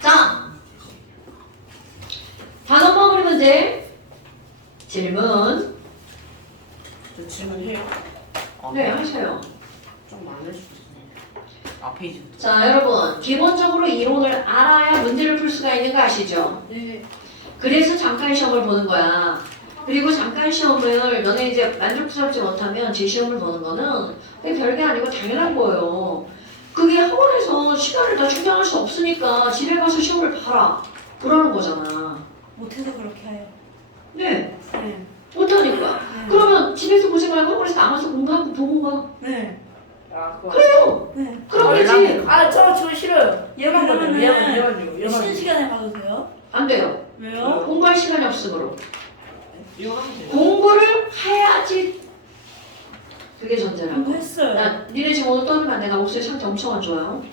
자, 단어 마무리 문제. 질문. 저 질문해요? 네, 하셔요. 좀 많을 수 있어요. 앞에 이제 자, 여러분. 기본적으로 이론을 알아야 문제를 풀 수가 있는 거 아시죠? 네. 그래서 잠깐 시험을 보는 거야. 그리고 잠깐 시험을 너네 이제 만족스럽지 못하면 재시험을 보는 거는 그게 별게 아니고 당연한 거예요. 그게 학원에서 시간을 다 충당할 수 없으니까 집에 가서 시험을 봐라. 그러는 거잖아. 못해서 그렇게 해요. 네. 네. 못하니까. 그러면 집에서 보지 말고 학원에서 남아서 공부하고 보고 가. 네. 아 그거 그래요. 네. 그럼 되지. 저 싫어요. 얘만 봐요. 그러면은 쉬는 시간에 봐도 돼요? 안 돼요. 왜요? 공부할 시간이 없으므로. 이거 하면 돼요. 공부를 해야지. 그게 전제라고. 공부했어요. 나 니네 지금 오늘 떠들면 내가 목소리 상태 엄청 안 좋아요.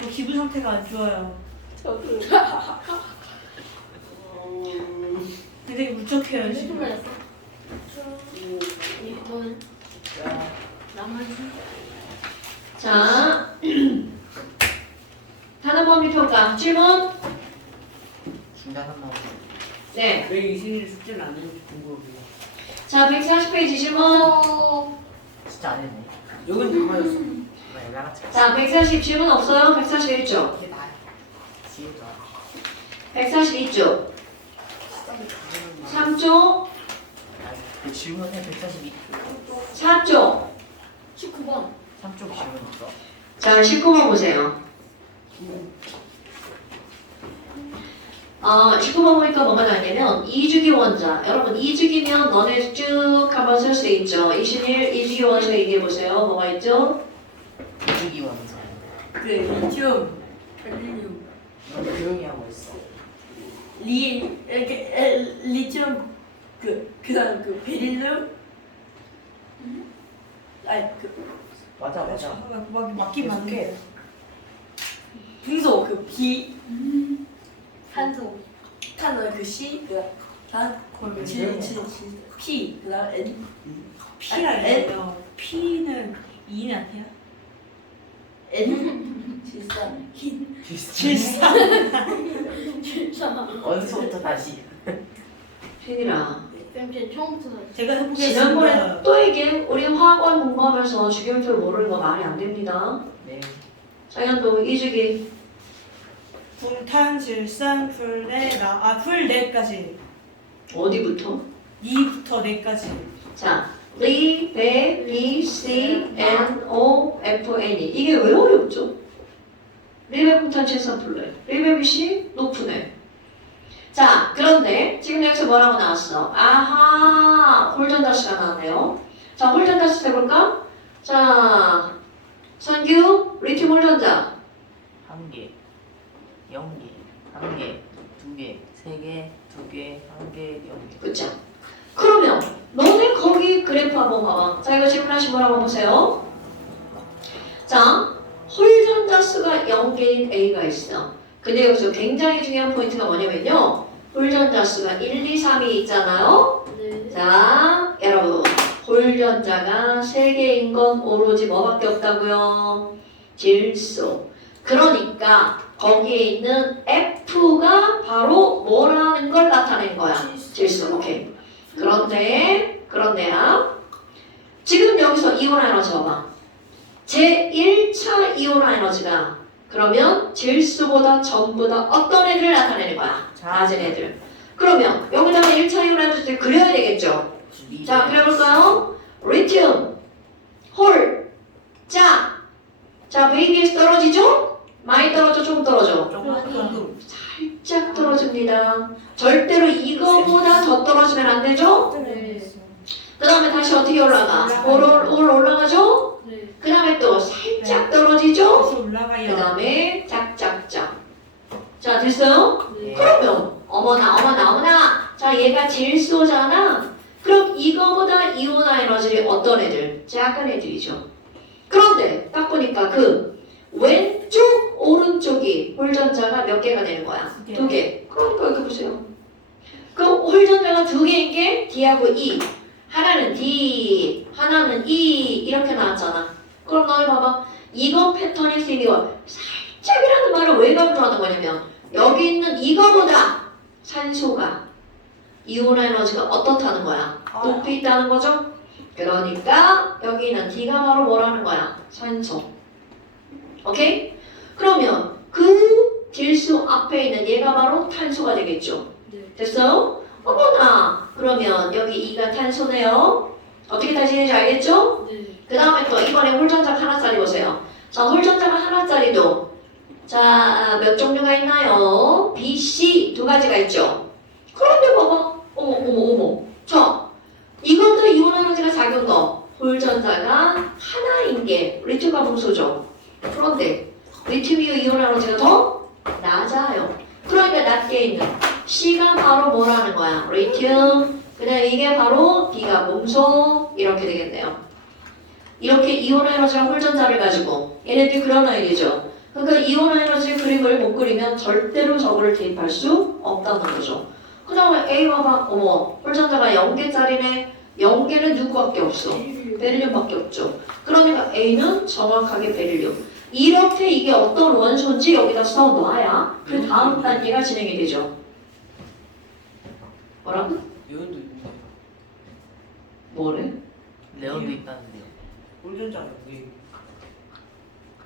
저 기분 상태가 안 좋아요. 저도. 되게 울적해요 지금. 너는 나머지 자, 단어 범위 평가 질문. 중단 한 번. 네. 왜 이승일 숙제를 안 해놓고 공부를 해요? 자, 140페이지 질문. 진짜 안 했네. 여긴 다 맞았어. 정말 연락같이. 자, 140 질문 없어요? 141쪽. 이게 다 지혜도 142쪽. 3쪽. 그 질문에 142. 4쪽. 19번 3쪽 질문 있어. 자, 19번 보세요. 19번 보니까 뭐가 나왔냐면 2주기 원자. 여러분 2주기면 너네 쭉 한번 쓸 수 있죠. 21, 2주기 원자 얘기해보세요. 뭐가 있죠? 이주기 원서. 그 리튬 헬륨 너 조용히 하고 있어. 리튬 그다음 그 베릴륨 아니 그 맞아 맞아. 막 맞긴 맞는데. 분소 그 비 산소 탄은 그 C 그다음 P 그다음 N P라 N 해요. P는 2는 아니야? N 질산 질산 원서부터 다시. 휘니라. 쌤 처음부터 제가 해보겠습니다. 지난번에 또 얘기해. 우리 화학원 공부하면서 주기율표를 모르는 거 말이 안 됩니다. 네. 장현도 2주기. 불탄, 질산, 풀넷까지. 어디부터? 2부터 4까지. 자, 리, 베, 비, C, N, O, F, N이. 이게 왜 어렵죠? 리베분탄 질산풀레. 리베비시 높으네. 자, 그런데 지금 여기서 뭐라고 나왔어? 아하, 홀전다스가 나왔네요. 자, 홀전다스 해볼까? 자, 선규, 리튬 홀전자. 1개, 0개, 1개, 2개, 3개, 2개, 1개, 0개. 그쵸? 그러면 너네 거기 그래프 한번 봐봐. 자, 이거 질문하신 걸 한번 보세요. 자, 홀전자수가 0개인 A가 있어. 근데 여기서 굉장히 중요한 포인트가 뭐냐면요. 홀전자수가 1, 2, 3이 있잖아요. 네. 자, 여러분. 홀전자가 3개인 건 오로지 뭐밖에 없다고요? 질소. 그러니까 거기에 있는 F가 바로 뭐라는 걸 나타낸 거야. 질소. 오케이. 그런데야. 지금 여기서 이온 에너지 봐봐. 제 1차 이온 에너지가 그러면 질소보다 전보다 어떤 애들을 나타내는 거야? 낮은 애들. 그러면 여기다가 1차 이온 에너지를 그려야 되겠죠? 자, 그려볼까요? 리튬, 홀, 자, 베이비에서 떨어지죠? 많이 떨어져, 조금 떨어져? 조금. 살짝 떨어집니다. 절대로 이거보다 더 떨어지면 안 되죠? 네. 그 다음에 다시 어떻게 올라가? 올라가죠? 네. 그 다음에 또 살짝 떨어지죠? 다시 올라가요. 그 다음에 짝짝짝. 자, 됐어요? 네. 그러면 어머나. 자, 얘가 질소잖아. 그럼 이거보다 이온 에너지를 어떤 애들? 작은 애들이죠. 그런데 딱 보니까 그 왼쪽 오른쪽이 홀전자가 몇 개가 되는 거야? 2개. 그러니까 이렇게 보세요. 그럼 홀전자가 2개인 게 D하고 E. 하나는 D, 하나는 E 이렇게 나왔잖아. 그럼 너희 봐봐. 이거 패턴이 세미와 살짝이라는 말을 왜 강조하는 거냐면 여기 있는 이거보다 산소가 이온 에너지가 어떻다는 거야? 높이 있다는 거죠? 그러니까 여기는 D가 바로 뭐라는 거야? 산소. 오케이? 그러면 그 질소 앞에 있는 얘가 바로 탄소가 되겠죠? 네. 됐어요? 어머나! 그러면 여기 E가 탄소네요. 어떻게 다지는지 알겠죠? 네. 그 다음에 또 이번에 홀전자가 하나짜리 보세요. 자, 홀전자가 하나짜리도 자, 몇 종류가 있나요? B, C 두 가지가 있죠. 그런데 봐봐. 어머. 자, 이거보다 이온 에너지가 작은 거. 홀전자가 하나인 게 리튬 가봉소죠. 그런데 리튬이온 이온 에너지가 더 낮아요. 그러니까 낮게 있는 C가 바로 뭐라는 거야? 리튬. 그다음 이게 바로 B가 몽소 이렇게 되겠네요. 이렇게 이온 에너지랑 홀전자를 가지고 얘네들이 그런 아이들이죠. 그러니까 이온 에너지 그림을 못 그리면 절대로 저거를 대입할 수 없다는 거죠. 그 다음에 A 봐봐. 어머, 홀전자가 0개짜리네. 0개는 누구밖에 없어? 베릴륨밖에 없죠. 그러니까 A는 정확하게 베릴륨. 이렇게 이게 어떤 원소인지 여기다 써놔야 그 다음 단계가 진행이 되죠. 뭐라고? 이온도 있는데. 뭐래? 레온도 있다는데요. 홀전자는 왜?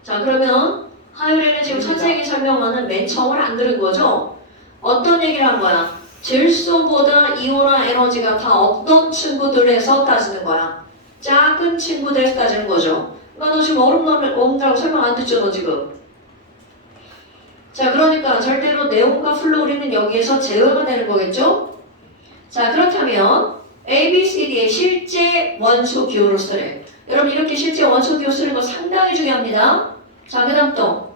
자, 그러면 하율이는 지금 선생님이 설명하는 맨 처음을 안 들은 거죠? 어떤 얘기를 한 거야? 질소보다 이온화 에너지가 다 어떤 친구들에서 따지는 거야? 작은 친구들에서 따지는 거죠. 그러니까 너 지금 어른다고 설명 안 듣죠, 너 지금? 자, 그러니까 절대로 네온과 플루오린은 여기에서 제외가 되는 거겠죠? 자, 그렇다면 A, B, C, D의 실제 원소 기호를 쓰래. 여러분 이렇게 실제 원소 기호 쓰는 거 상당히 중요합니다. 자, 그 다음 또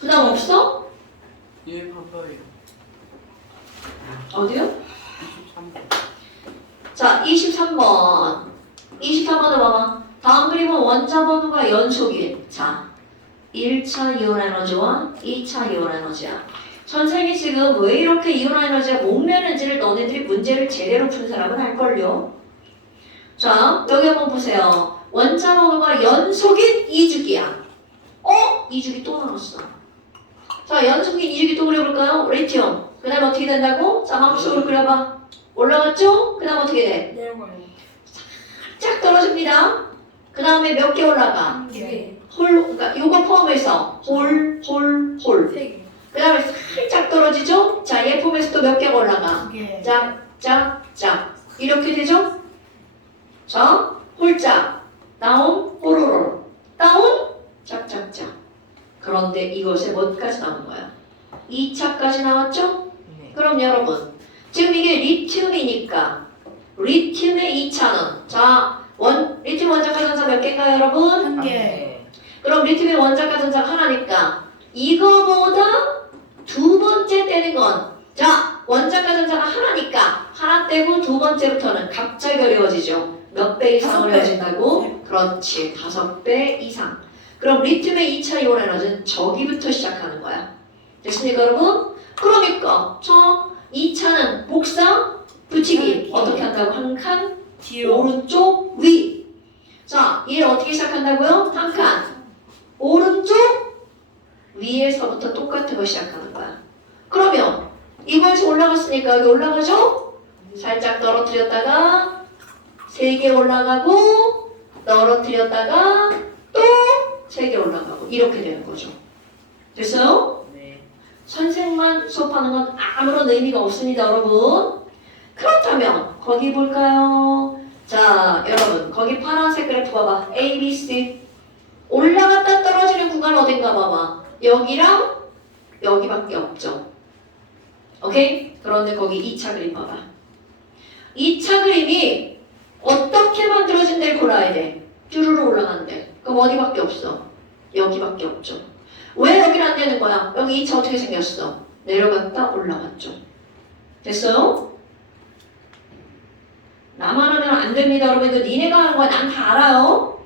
그 다음 없어? 예, 봐봐요. 어디요? 23번. 자, 23번 23번을 봐봐. 다음 그림은 원자 번호가 연속인 자 1차 이온 에너지와 2차 이온 에너지야. 선생님이 지금 왜 이렇게 이온 에너지가 목매는지를 너네들이 문제를 제대로 푼 사람은 알걸요. 자, 여기 한번 보세요. 원자 번호가 연속인 2주기야. 2주기 또 나왔어. 자, 연속인 2주기 또 그려볼까요? 리튬. 그 다음 어떻게 된다고? 자, 마음속으로 그려봐. 올라갔죠? 그 다음 어떻게 돼? 내려가요. 쫙 떨어집니다. 그 다음에 몇 개 올라가? 두 개. 그러니까 요거 포함해서 홀. 세 개. 그 다음에 살짝 떨어지죠? 자, 얘 포함해서 또 몇 개가 올라가? 이게 짝. 이렇게 되죠? 자, 홀짝. 다운, 호로로. 다운, 짝짝짝. 그런데 이것에 뭐까지 나온 거야? 2차까지 나왔죠? 네. 그럼 여러분, 지금 이게 리튬이니까 리튬의 2차는 자, 리튬 원자 가전자 몇 개인가요, 여러분? 한 개. 네. 그럼 리튬의 원자 가전자가 하나니까 이거보다 두 번째 떼는 건 자, 원자 가전자가 하나니까 하나 떼고 두 번째부터는 갑자기 어려워지죠. 몇 배 이상 5배. 어려워진다고? 그렇지, 5배 이상. 그럼 리튬의 2차 이온 에너지는 저기부터 시작하는 거야. 됐습니까, 여러분? 그러니까 저 2차는 복사, 붙이기 어떻게 한다고? 한 칸 뒤로. 오른쪽 위. 자, 얘 어떻게 시작한다고요? 한 칸 오른쪽 위에서부터 똑같은 거 시작하는 거야. 그러면 이거에서 올라갔으니까 여기 올라가죠? 살짝 떨어뜨렸다가 3개 올라가고 떨어뜨렸다가 또 3개 올라가고 이렇게 되는 거죠. 됐어요? 네. 선생만 수업하는 건 아무런 의미가 없습니다, 여러분. 그렇다면 거기 볼까요? 자, 여러분 거기 파란색 그래프 봐봐. A, B, C 올라갔다 떨어지는 구간 어딘가 봐봐. 여기랑 여기밖에 없죠. 오케이? 그런데 거기 2차 그림 봐봐. 2차 그림이 어떻게 만들어진대를 골라야 돼. 쭈루루 올라간대. 그럼 어디밖에 없어? 여기밖에 없죠. 왜 여기는 안 되는 거야? 여기 2차 어떻게 생겼어? 내려갔다 올라갔죠. 됐어요? 나만 하면 안 됩니다, 여러분들. 니네가 하는 거 난 다 알아요.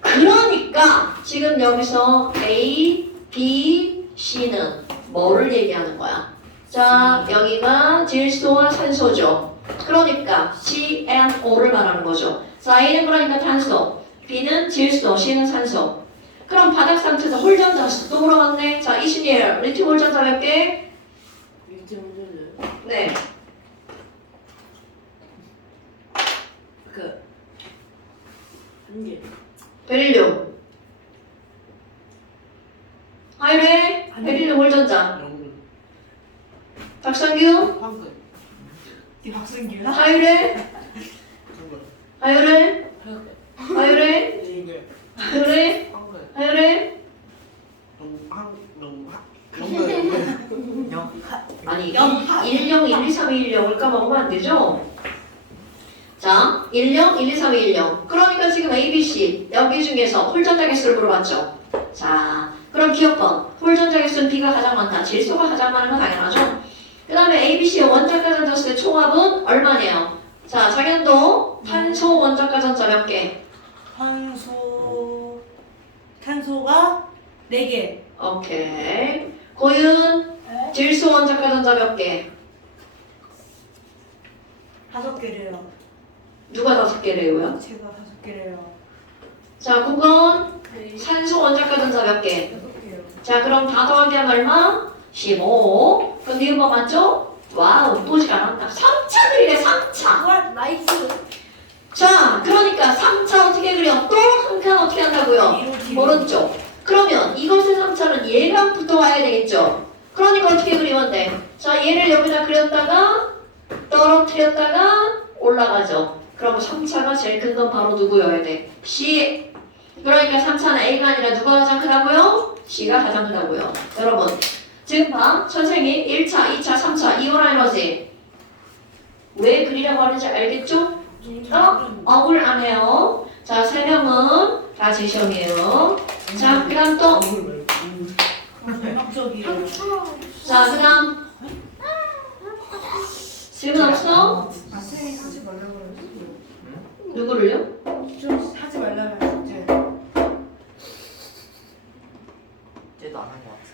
그러니까 지금 여기서 A, B, C는 뭐를 얘기하는 거야? 자, 여기가 질소와 산소죠. 그 그러니까 CNO를 말하는 거죠. 자, A는 그러니까 탄소, B는 질소, C는 산소. 그럼 바닥 상태에서 홀전자 또 물어봤네. 자, 이신이에요. 리튬 홀전자 몇 개? 네. 한 개. 베릴륨. 하이레, 베릴륨 홀전자. 박상규, 황금. 이 박승규야? 하이레, 하이레, 황금. 하이레, 이게 하이레, 황금. 하이레. 영. 아니, 10, 1, 2, 3, 1, 0을 까먹으면 안 되죠? 자, 10, 1, 2, 3, 1, 0. 그러니까 지금 A, B, C 여기 중에서 홀전자 개수를 물어봤죠? 자, 그럼 기억번. 홀전자 개수는 B가 가장 많다. 질소가 가장 많은 건 당연하죠? 그 다음에 A, B, C 원자 가전자수의 총합은 얼마네요? 자, 장현도 탄소 원자 가전자 몇 개? 탄소가 4개. 오케이. 고윤 질소 원자 가전자 몇 개? 5개래요. 누가 5개래요요? 제가 5개래요. 자, 9번 산소 원자 가전자 몇 개? 6개요. 자, 그럼 다 더하기 하면 얼마? 15. 그럼 니은 뭐 맞죠? 와우, 또 시간 한다. 3차들이래, 3차. 나이스. 자, 그러니까 3차 어떻게 그려? 또 한 칸 어떻게 한다고요? 오른쪽. 그러면 이것의 3차는 얘가 붙어와야 되겠죠? 그러니까 어떻게 그리면 돼? 자, 얘를 여기다 그렸다가 떨어뜨렸다가 올라가죠. 그럼 3차가 제일 큰 건 바로 누구여야 돼? C. 그러니까 3차는 A가 아니라 누가 가장 크다고요? C가 가장 크다고요. 여러분, 지금 봐. 선생님 1차, 2차, 3차 이온 에너지 왜 그리려고 하는지 알겠죠? 억울 안 해요. 자, 3명은 다 제시험이에요. 자, 그 다음 또. 음악적이에요. 자, 그 다음. 질문 없어? 선생님 하지 말라고 그랬어요. 누구를요? 좀 하지 말라고 했지. 쟤도 안 한 것 같아.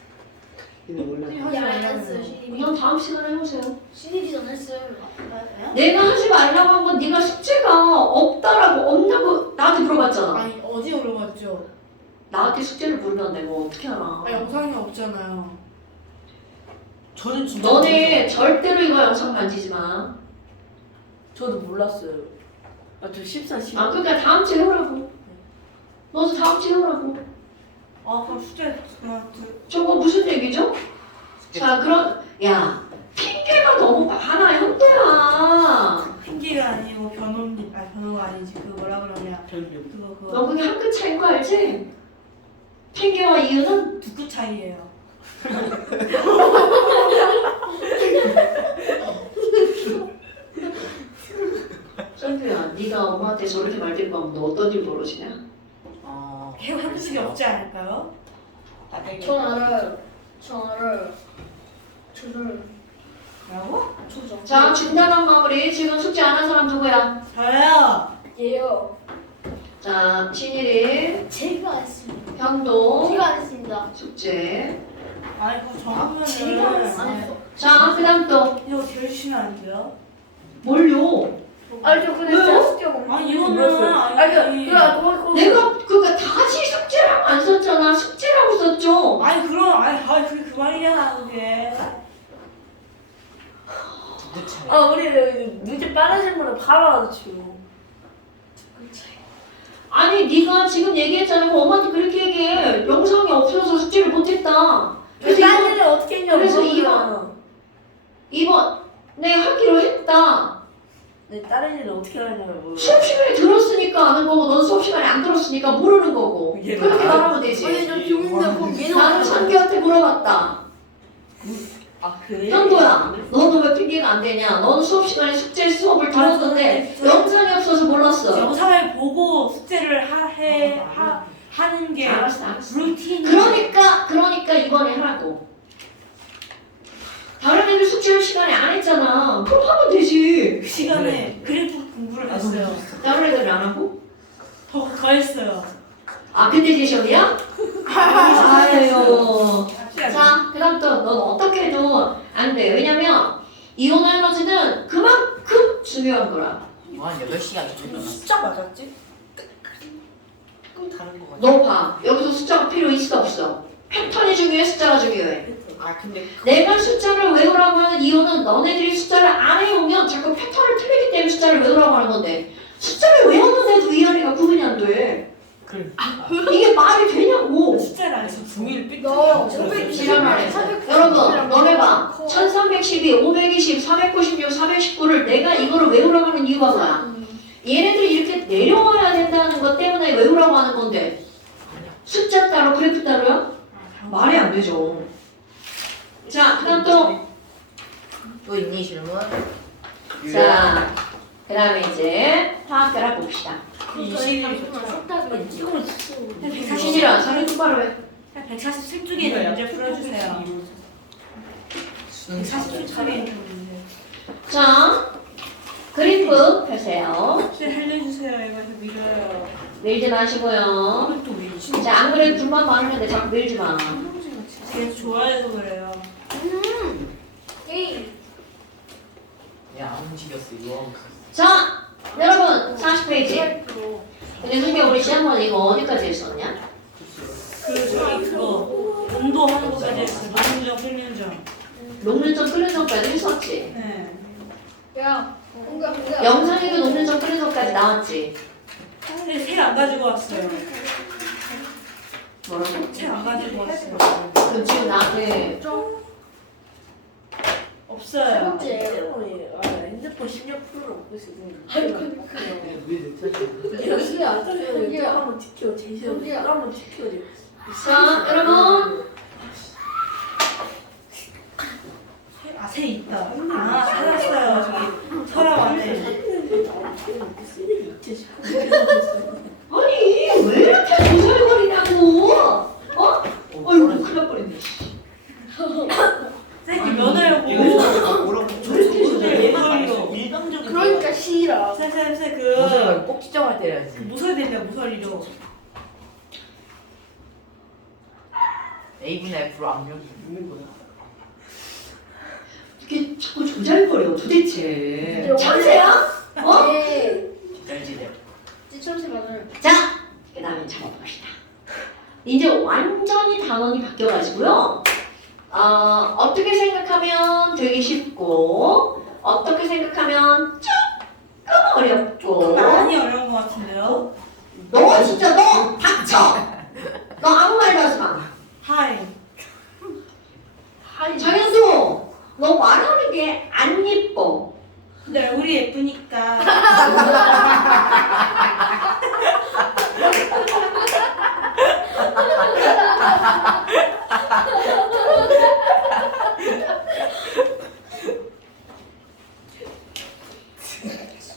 신입이 안 했어요. 신입이. 그냥 다음 시간에 해보세요. 신입이 전 했어요. 내가 하지 말라고 한 건 네가 숙제가 없다라고 없냐고 나한테 물어봤잖아. 아니 어디 물어봤죠? 나한테 숙제를 물으면 내가 어떻게 알아? 아, 영상이 없잖아요. 저는 진짜 너네 절대로 이거 영상 만지지 마. 저도 몰랐어요. 저 14, 15. 아, 그러니까 다음 주에 해오라고. 너도 다음 주에 해오라고. 아 그럼 숙제 그냥 저거 무슨 얘기죠? 자, 그럼 야, 핑계가 너무 많아, 현도야. 핑계가 아니고 변호가 아니지. 그 뭐라 그러냐. 별님. 그거 너 그게 한 끗 차이인 거 알지? 핑계와 이유는 두끗 차이예요. 현도야, 네가 엄마한테 저렇게 말들고 하면 너 어떤 일 벌어지냐? 해본 적이 없지 않을까요? 전 알아요. 전 알아요. 저를 뭐라고? 조정. 자, 중단한 마무리. 지금 숙제 안 한 사람 누구야? 저요. 예요. 자, 신일이, 제가 안 했습니다. 현도, 제가 안 했습니다. 숙제. 아니 그거 정하면은 제가 안 했어. 자, 그 다음 또. 이거 들으시면 안 돼요? 뭘요? 아니 저 근데 왜요? 진짜 숙제가 없는 아니, 줄 이거는 몰랐어요. 아니, 아니 그러니까 그거 내가 그거 다시 숙제라고 안 썼잖아. 숙제라고 썼죠. 아니 그럼 그게 그 말이잖아 그게. 우리 문제 빠르신 분은 바로 알아듣죠. 아니, 네가 지금 얘기했잖아. 그 엄마한테 그렇게 얘기해. 영상이 없어서 숙제를 못했다. 그래서 딴 이번, 일을 어떻게 했냐고 그래서 물어보잖아. 이번 내 하기로 했다. 네, 다른 일을 어떻게 하냐고. 수업 시간에 들었으니까 아는 거고, 넌 수업 시간에 안 들었으니까 모르는 거고. 얘는 그렇게 알아. 말하면 되지. 아니 저 비용인데 그럼 얘는 나는 창규한테 물어봤다. 그래요? 현도야, 너는 왜 핑계가 안 되냐? 넌 수업 시간에 숙제 수업을 들었는데 영상이 없어서 몰랐어. 영상을 보고 숙제를 하는 게 알았어. 루틴이. 그러니까 이번에 하라고. 다른 애들 숙제할 시간에 안 했잖아. 그럼 하면 되지. 그 시간에 그래프 공부를 했어요. 다른 애들은 안 하고? 더 했어요. 아, 그때 제시험이야? 아유. 자, 그 다음 또 넌 어떻게 해도 안 돼. 왜냐면 이온 에너지는 그만큼 중요한 거라. 한 8시간 정도 끝났어. 숫자 맞았지? 조금 다른 거 같아. 너 봐. 여기서 숫자가 필요 있어 없어? 패턴이 중요해, 숫자가 중요해. 아 근데 내가 숫자를 외우라고 하는 이유는 너네들이 숫자를 안 외우면 자꾸 패턴을 틀리기 때문에 숫자를 외우라고 하는 건데 숫자를 외웠는데도 위아래가 구분이 안 돼. 이게 말이 되냐고. 숫자를 안 했어. 중일 삐뚤. 너 지난번에 여러분 너네 봐. 1312, 520, 496, 419를 내가 이거를 외우라고 하는 이유가 뭐야? 얘네들이 이렇게 내려와야 된다는 것 때문에 외우라고 하는 건데 숫자 따로 그래프 따로야? 말이 안 되죠. 자, 그다음 또 있니 질문? 자, 그다음에 이제 화학결합 봅시다. 147 신이라 자기 똑바로 해. 147쪽에 문제 풀어주세요. 147쪽에 자, 그래프 펴세요. 혹시 알려주세요. 이거 좀 밀어요. 밀지 마시고요. 또 밀지? 자, 안 그래도 불만 많으는데 자꾸 밀지 마. 제가 좋아해서 그래요. 야 안 움직였어 이거. 자, 여러분 40페이지. 근데 근데 우리 지난번에 이거 어디까지 했었냐? 그거 온도 하는 것까지 했어요. 녹는정, 끓는정. 녹는점 끓는점까지 했었지. 네. 영상에도 녹는점 끓는점까지 나왔지. 근데 새 안 가지고 왔어요. 뭐라고? 새 안 가지고 왔어요. 그럼 지금 나한테 없어요. 핸드폰 16%로 먹을 수 있는 거. 왜내 여기 한번 지켜 제시어 한번 지켜야 돼. 자, 여러분 새 있다. 아, 찾았어요. 저기 서랍 안에. 아니 왜 이렇게 조절거리냐고? 어? 어이구 큰일 날 뻔했네. 쌤이 면허여고. 뭐라고? 저렇게 모서리로. 일방적인. 그러니까 시라. 쌤, 모서리가 꼭 지정할 때 해야지. 모서리 된다, 모서리로. A분의 F로 압력이 있는 거야. 이게 자꾸 조절거려 도대체. 이제 참새야? 어? 네. 짤지대. 찌철새 맞아요. 자, 그 다음에 잡아봅시다. 이제 완전히 단원이 바뀌어가지고요. 어떻게 생각하면 되게 쉽고 어떻게 생각하면 조금 어렵고 많이 어려운 것 같은데요? 너 진짜 너 닥쳐! 너 아무 말도 하지 마. 하이. 정현수 너 말하는 게 안 예뻐. 근데 얼굴이 예쁘니까.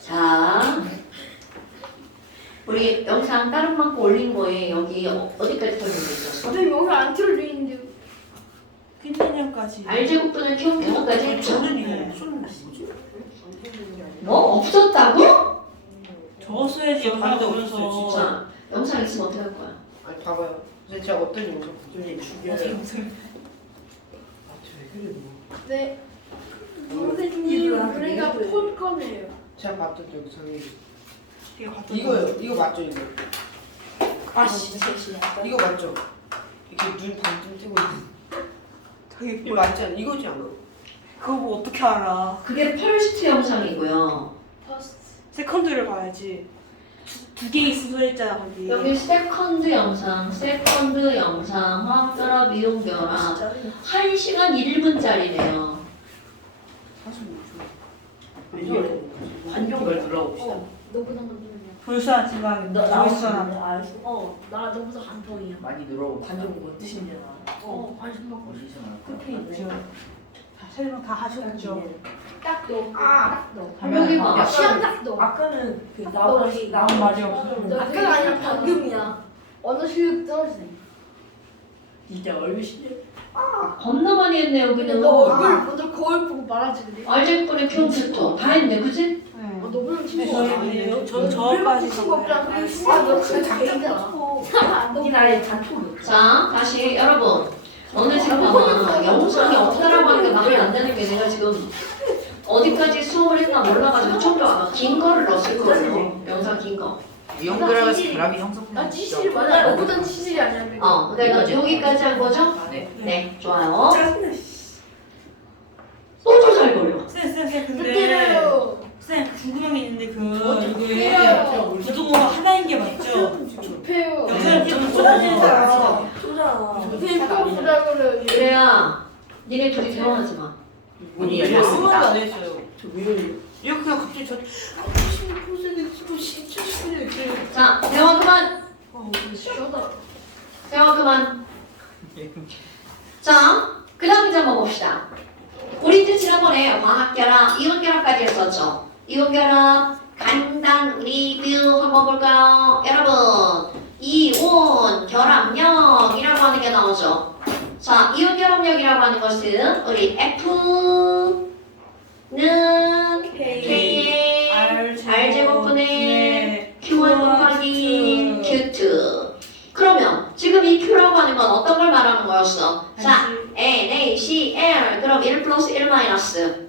자, 우리 영상 다른 만큼 올린 거에 여기 어디까지 설명돼 있었어? 선생님 영상 안 틀어져 있는데. 퀸티년까지. 알제곱분을 키운 규모까지 했죠? 저는 이거 네. 무슨 뭐지? 뭐 없었다고? 적었어야지 영상 하나도 보면서. 없어요, 진짜. 자, 영상 있으면 어떻게 할 거야? 아니 봐봐요. 근데 제가 어떤 영상 보든지 죽여요. 영상. 아, 왜 그래 뭐. 네. 선생님 우리가 폰 꺼내요. 제가 봤던 영상이 이거 봤던 이거요. 이거 맞죠 이거? 아씨. 이거 맞죠? 이렇게 눈 반쯤 뜨고 있는. 저기 이거 맞지 않아? 이거지 않아? 그거 뭐 어떻게 알아? 그게 퍼스트 영상이고요. 퍼스트. 세컨드를 봐야지. 두 개 있은 소리 했잖아 거기. 여기 세컨드 영상, 화학결합, 이온결합 1시간 1분짜리네요. 사실 뭐죠? 환경을 들어봅시다. 너보다 먼저냐? 불순하지만 불순한. 알았어. 나 너보다 간통이야. 많이 늘어보고. 관종 뭐 뜻인지 알아? 관심 먹고 끝에 있죠. 다 설명 다 하셨죠. 딱 너. 딱 너. 여기 봐. 시험 딱 너. 아까는 그 나머지 나온 말이 없어. 아까가 아니라 방금이야. 언어 실력 떨어지네. 진짜 얼굴 신기해. 겁나 많이 했네 근데 여기는. 너 얼굴 먼저 거울 보고 말하지 그래. 알제곱분의 키운 다 했네, 그치? 네. 너보다 네, 친구 저희 저까지 친구 없잖아. 그래 친구가 너 진짜 작잖아. 이 나라에 단톡이 없어. 자, 다시 여러분. 오늘 지금 아마 영상이 없다라고 하는 게 말이 안 되는 게 내가 지금 어디까지 수업을 했나 몰라가지고 좀 더 아마 긴 거를 넣었을 거예요. 영상 긴 거. 위험그라가서 그라비 형성품. 아 치실이 맞아. 너보단 치실이 아니야. 그러니까 여기까지 한 거죠? 네. 네, 좋아요. 짜증나. 또 조잘거려. 쌤 근데 그때요. 쌤 궁금한 게 있는데 어떡해요? 이게 구독 하나인 게 맞죠? 좁혀요. 영상 좀 쏟아내잖아. 선생님 꼭 보자고요. 그래야 니네 둘이 대화하지 마. 문이 아무도 열렸습니다. 안 했어요. 이거 그냥 갑자기 저 90% 지금 70% 자, 대화 그만. 쇼다. 대화 그만. 자, 그 다음 이제 한번 봅시다. 우리 이제 지난번에 화학결합, 이온결합까지 했었죠. 이온결합 간단 리뷰 한번 볼까요? 여러분, 이온 결합력이라고 하는 게 나오죠. 자, 이온 결합력이라고 하는 것은 우리 F는 K의 R제곱분의 Q1 곱하기 Q2. 그러면 지금 이 Q라고 하는 건 어떤 걸 말하는 거였어? 자, NaCl 그럼 1 플러스 1 마이너스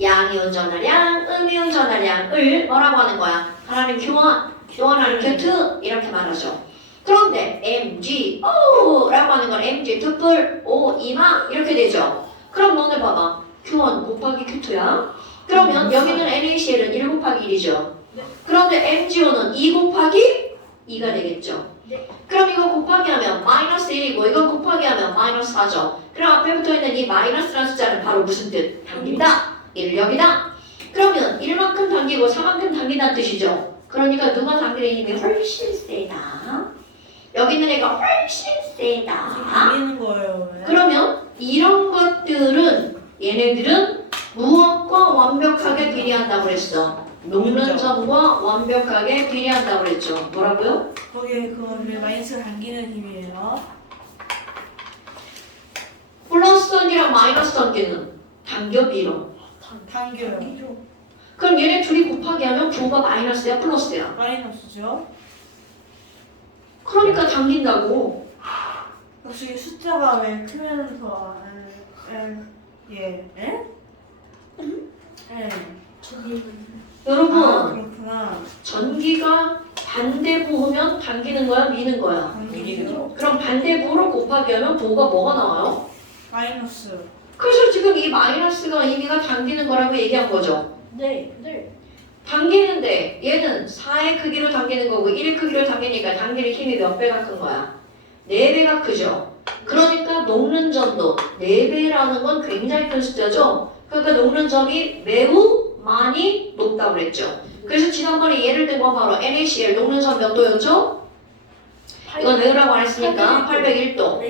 양이온 전하량, 음이온 전하량을 뭐라고 하는 거야? 하나는 Q1, Q1하는 Q2 이렇게 말하죠. 그런데 MgO라고 하는 건 Mg 투뿔 O 이마 이렇게 되죠. 그럼 너네 봐봐. Q1 곱하기 Q2야. 그러면 여기는 NaCl은 1 곱하기 1이죠. 그런데 MgO는 2 곱하기 2가 되겠죠. 그럼 이거 곱하기 하면 마이너스 1이고 이거 곱하기 하면 마이너스 4죠. 그럼 앞에 붙어있는 이 마이너스라는 숫자는 바로 무슨 뜻? 당긴다. 인력이다. 그러면 1만큼 당기고 4만큼 당긴다는 뜻이죠. 그러니까 누가 당기는 힘이 훨씬 세다. 여기 있는 애가 훨씬 세다. 당기는 거예요. 그러면 이런 것들은 얘네들은 무엇과 완벽하게 비례한다고 그랬어? 녹는 점과 완벽하게 비례한다고 그랬죠. 뭐라고요? 거기에 그거를 마이너스가 당기는 힘이에요. 플러스 선이랑 마이너스 선끼는 당겨 밀어. 당겨요. 그럼 얘네 둘이 곱하기 하면 부가 마이너스야 플러스야? 마이너스죠. 그러니까 당긴다고. 역시 숫자가 왜 크면서 예? 여러분 그렇구나. 전기가 반대부호면 당기는 거야 미는 거야? 당기죠. 그럼 반대부호로 곱하기 하면 부가 뭐가 나와요? 마이너스. 그래서 지금 이 마이너스가 의미가 당기는 거라고 얘기한 거죠. 네. 당기는데 얘는 4의 크기로 당기는 거고 1의 크기로 당기니까 당기는 힘이 몇 배가 큰 거야? 4배가 크죠. 그러니까 녹는 점도 4배라는 건 굉장히 큰 숫자죠. 그러니까 녹는 점이 매우 많이 높다고 그랬죠. 그래서 지난번에 예를 든 건 바로 NaCl 녹는 점 몇 도였죠? 이건 외우라고 안 했으니까 801도.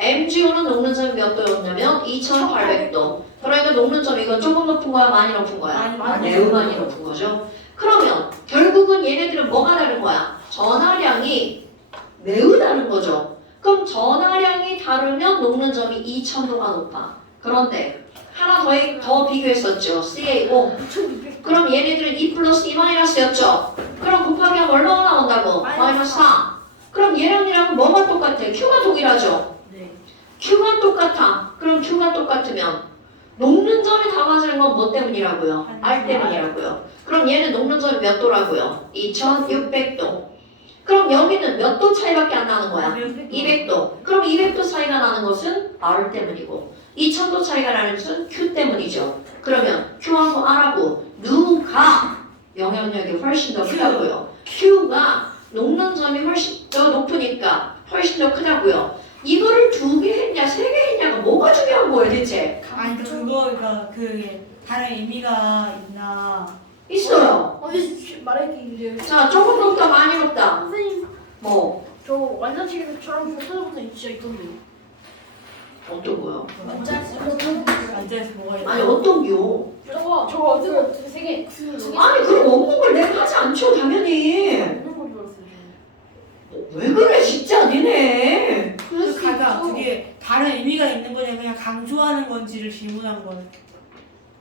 MgO는 녹는 점이 몇 도였냐면 2800도. 그러니까 녹는 점 이건 조금 높은 거야? 많이 높은 거야? 매우 많이 높은 거죠. 그러면 결국은 얘네들은 뭐가 다른 거야? 전하량이 매우 다른 거죠. 그럼 전하량이 다르면 녹는 점이 2000도가 높아. 그런데 하나 더 비교했었죠. CaO. 그럼 얘네들은 2 플러스 2 마이너스였죠. 그럼 곱하기 하면 얼마나 나온다고? 마이너스 4. 그럼 얘랑이랑 뭐가 똑같아? Q가 동일하죠. 네. Q가 똑같아. 그럼 Q가 똑같으면 녹는 점이 다 맞는 건 뭐 때문이라고요? R 때문이라고요. 그럼 얘는 녹는 점이 몇 도라고요? 2600도. 그럼 여기는 몇 도 차이밖에 안 나는 거야? 200도. 그럼 200도 차이가 나는 것은 R 때문이고 2000도 차이가 나는 것은 Q 때문이죠. 그러면 Q하고 R하고 누가 영향력이 훨씬 더 크다고요? Q가 녹는 점이 훨씬 더 높으니까 훨씬 더 크다고요. 이거를 2개 했냐 3개 했냐가 뭐가 중요한 거예요 대체? 아니 그거가 그 다른 의미가 있나? 있어요. 어디 말했는데 자 조금 높다 많이 높다. 선생님 뭐 저 완전체계처럼 보스부터 진짜 있던데. 어떤 거요? 앉아서 먹어야 돼. 아니 어떤 교? 저거 어떻게 세 개? 아니 그럼 없는 걸 내가 하지 않죠 당연히. 없는 걸 줄 알았어요. 왜 그래 진짜 니네. 그 가가 그게 다른 의미가 있는 거냐 그냥 강조하는 건지를 질문한 거예요.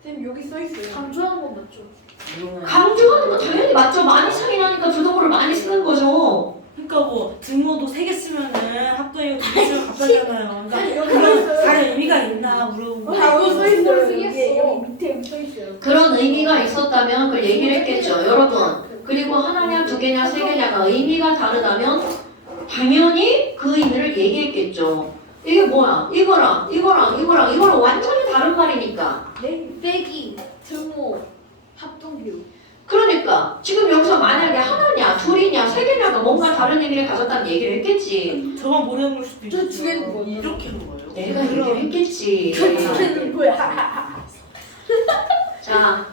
선생님 여기 써 있어요. 강조하는 건 맞죠? 강조하는 건 당연히 맞죠. 많이 차이 나니까 부동어를 많이 쓰는 거죠. 그러니까 뭐 등호도 3개 쓰면은 합동이고 2개 쓰면 값하잖아요. 그러니까 여기 그런 있어요. 다른 의미가 있나 물어본 여기 거예요. 써 있어요. 여기 밑에 써 있어요. 그런 전자가 있었다면 그걸 얘기를 했겠죠. 여러분. 그리고 하나냐, 두 개냐, 세 개냐가 의미가 다르다면 당연히 그 의미를 얘기했겠죠. 이게 뭐야? 이거랑 완전히 다른 말이니까. 빼기, 등호, 합동규. 그러니까 지금 여기서 만약에 하나냐, 둘이냐, 세 개냐가 뭔가 다른 의미를 가졌다는 얘기를 했겠지. 저만 모르는 걸 수도 있어. 저 죽이는 거. 이렇게 하는 거예요? 내가 얘기를 했겠지. 죽이는 거야. 자,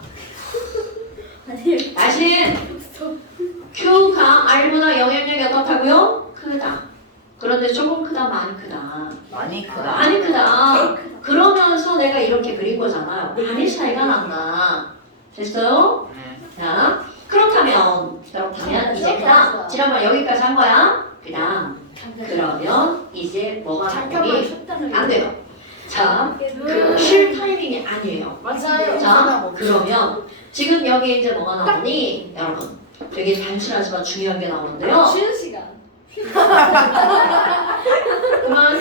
아니, 다시 Q가 R보다 영향력이 어떻다고요? 크다. 그런데 조금 크다, 많이 크다. 많이 크다. 많이 크다. 그러면서 내가 이렇게 그린 거잖아. 많이 차이가 났나? 됐어요? 네. 자, 그렇다면 이제 그다음 지난번 여기까지 한 거야. 그러면 이제 뭐가 잠깐만 나오니? 속단을 안 돼요. 자, 쉴 타이밍이 아니에요. 맞아요. 자, 그러면 지금 여기 이제 뭐가 나오니? 여러분, 되게 단순하지만 중요한 게 나오는데요. 쉬는 시간. 그만.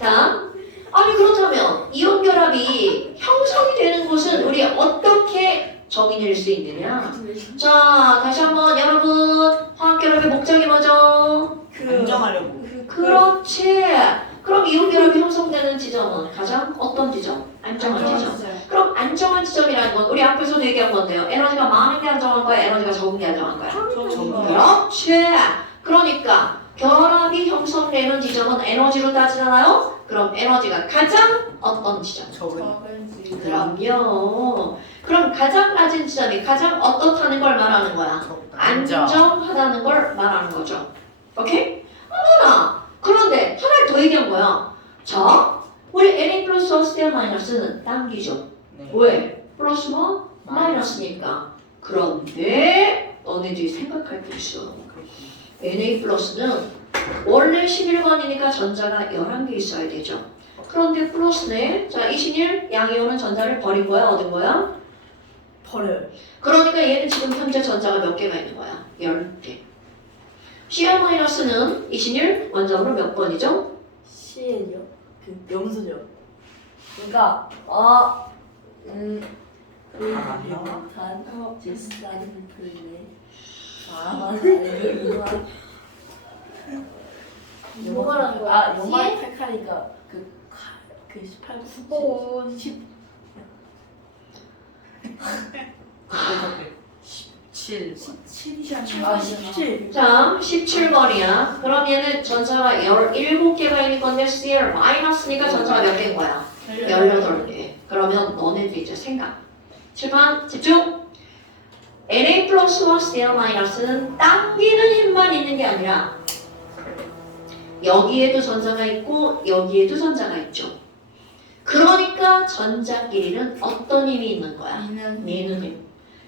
자, 아니 그렇다면 이온 결합이 형성이 되는 곳은 우리 어떻게 정의할 수 있느냐? 자, 다시 한번 여러분, 화학 결합의 목적이 뭐죠? 안정하려고. 그렇지. 그럼 이온 결합이 형성되는 지점은 가장 어떤 지점? 안정한 지점. 그럼 안정한 지점이라는 건 우리 앞에서도 얘기한 건데요. 에너지가 많은 게 안정한 거야, 에너지가 적은 게 안정한 거야. 그렇지. 그러니까 결합이 형성되는 지점은 에너지로 따지잖아요. 그럼 에너지가 가장 어떤 지점? 적은. 그럼요. 그럼 가장 낮은 지점이 가장 어떻다는 걸 말하는 거야? 안정하다는 걸 말하는 거죠. 오케이? 어머나. 그런데 하나를 더 얘기한 거야. 자, 우리 Na 플러스 어스테어 마이너스는 당기죠. 네. 왜? 플러스와 마이너스니까. 그런데 너네들이 생각할 게 있어. Na 플러스는 원래 11번이니까 전자가 11개 있어야 되죠. 그런데 플러스네. 자, 이신일 양이온은 전자를 버린 거야? 얻은 거야? 버려요. 그러니까 얘는 지금 현재 전자가 몇 개가 있는 거야? 10개. Cr 마이너스는 이신일 원점으로 몇 번이죠? 시엔이요? 그 염소죠. 그러니까 아, 제스라는 그네. 맞아. 뭐라는 거야? 아, 요만 칼칼이가 그 18, 9, 10. 7. 17이잖아요. 아, 17. 자, 17번이야. 그럼 얘는 전자가 17개가 있는 건데 Cr 마이너스니까 전자가 몇 개인 거야? 18개. 그러면 너네들 이제 생각. 7번 집중! Na 플러스와 Cr 마이너스는 당기는 힘만 있는 게 아니라 여기에도 전자가 있고 여기에도 전자가 있죠. 그러니까 전자끼리는 어떤 힘이 있는 거야? 미는 힘.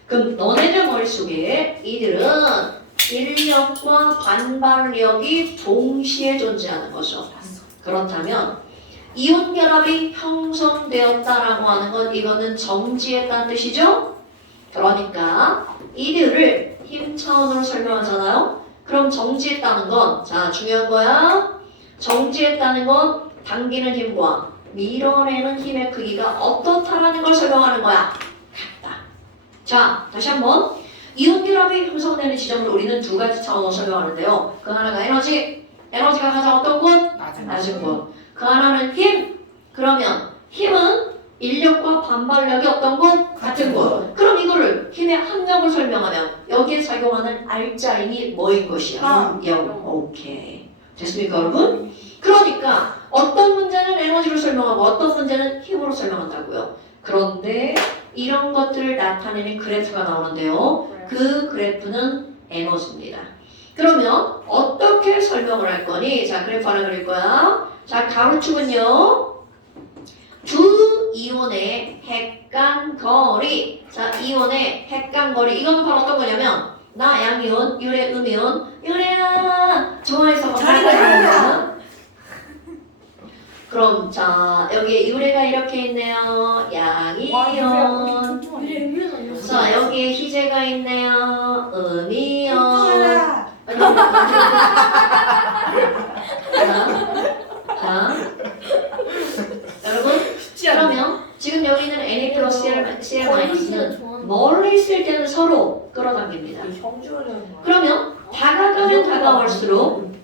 그럼 너네들 머릿속에 이들은 인력과 반발력이 동시에 존재하는 거죠. 그렇다면 이온 결합이 형성되었다라고 하는 건 이거는 정지했다는 뜻이죠? 그러니까 이들을 힘 차원으로 설명하잖아요. 그럼 정지했다는 건, 자, 중요한 거야. 정지했다는 건 당기는 힘과 밀어내는 힘의 크기가 어떻다라는 걸 설명하는 거야. 같다. 자, 다시 한번. 이온 결합이 형성되는 지점을 우리는 두 가지 차원으로 설명하는데요. 그 하나가 에너지가 가장 어떤 곳? 낮은 곳. 그 하나는 힘. 그러면 힘은 인력과 반발력이 어떤 곳? 같은 곳. 그럼 이거를 힘의 함량을 설명하면 여기에 작용하는 R자임이 뭐인 것이야? 0. 오케이. 됐습니까, 여러분? 그러니까 어떤 문제는 에너지로 설명하고 어떤 문제는 힘으로 설명한다고요. 그런데 이런 것들을 나타내는 그래프가 나오는데요. 그 그래프는 에너지입니다. 그러면 어떻게 설명을 할 거니? 자, 그래프 하나 그릴 거야. 자, 가로축은요. 두 이온의 핵간거리. 자, 이온의 핵간거리. 이건 바로 어떤 거냐면 나 양이온, 유래, 음이온. 유래야 좋아해서 감사합니다. 그럼 자, 여기에 유래가 이렇게 있네요. 양이온. 자, 여기에 희재가 있네요. 음이온. 자, 여러분, 그러면 지금 여기는 Na 플러스 Cr 마이너스는 엄지원이라는 거. 그러면 다가가면 다가갈수록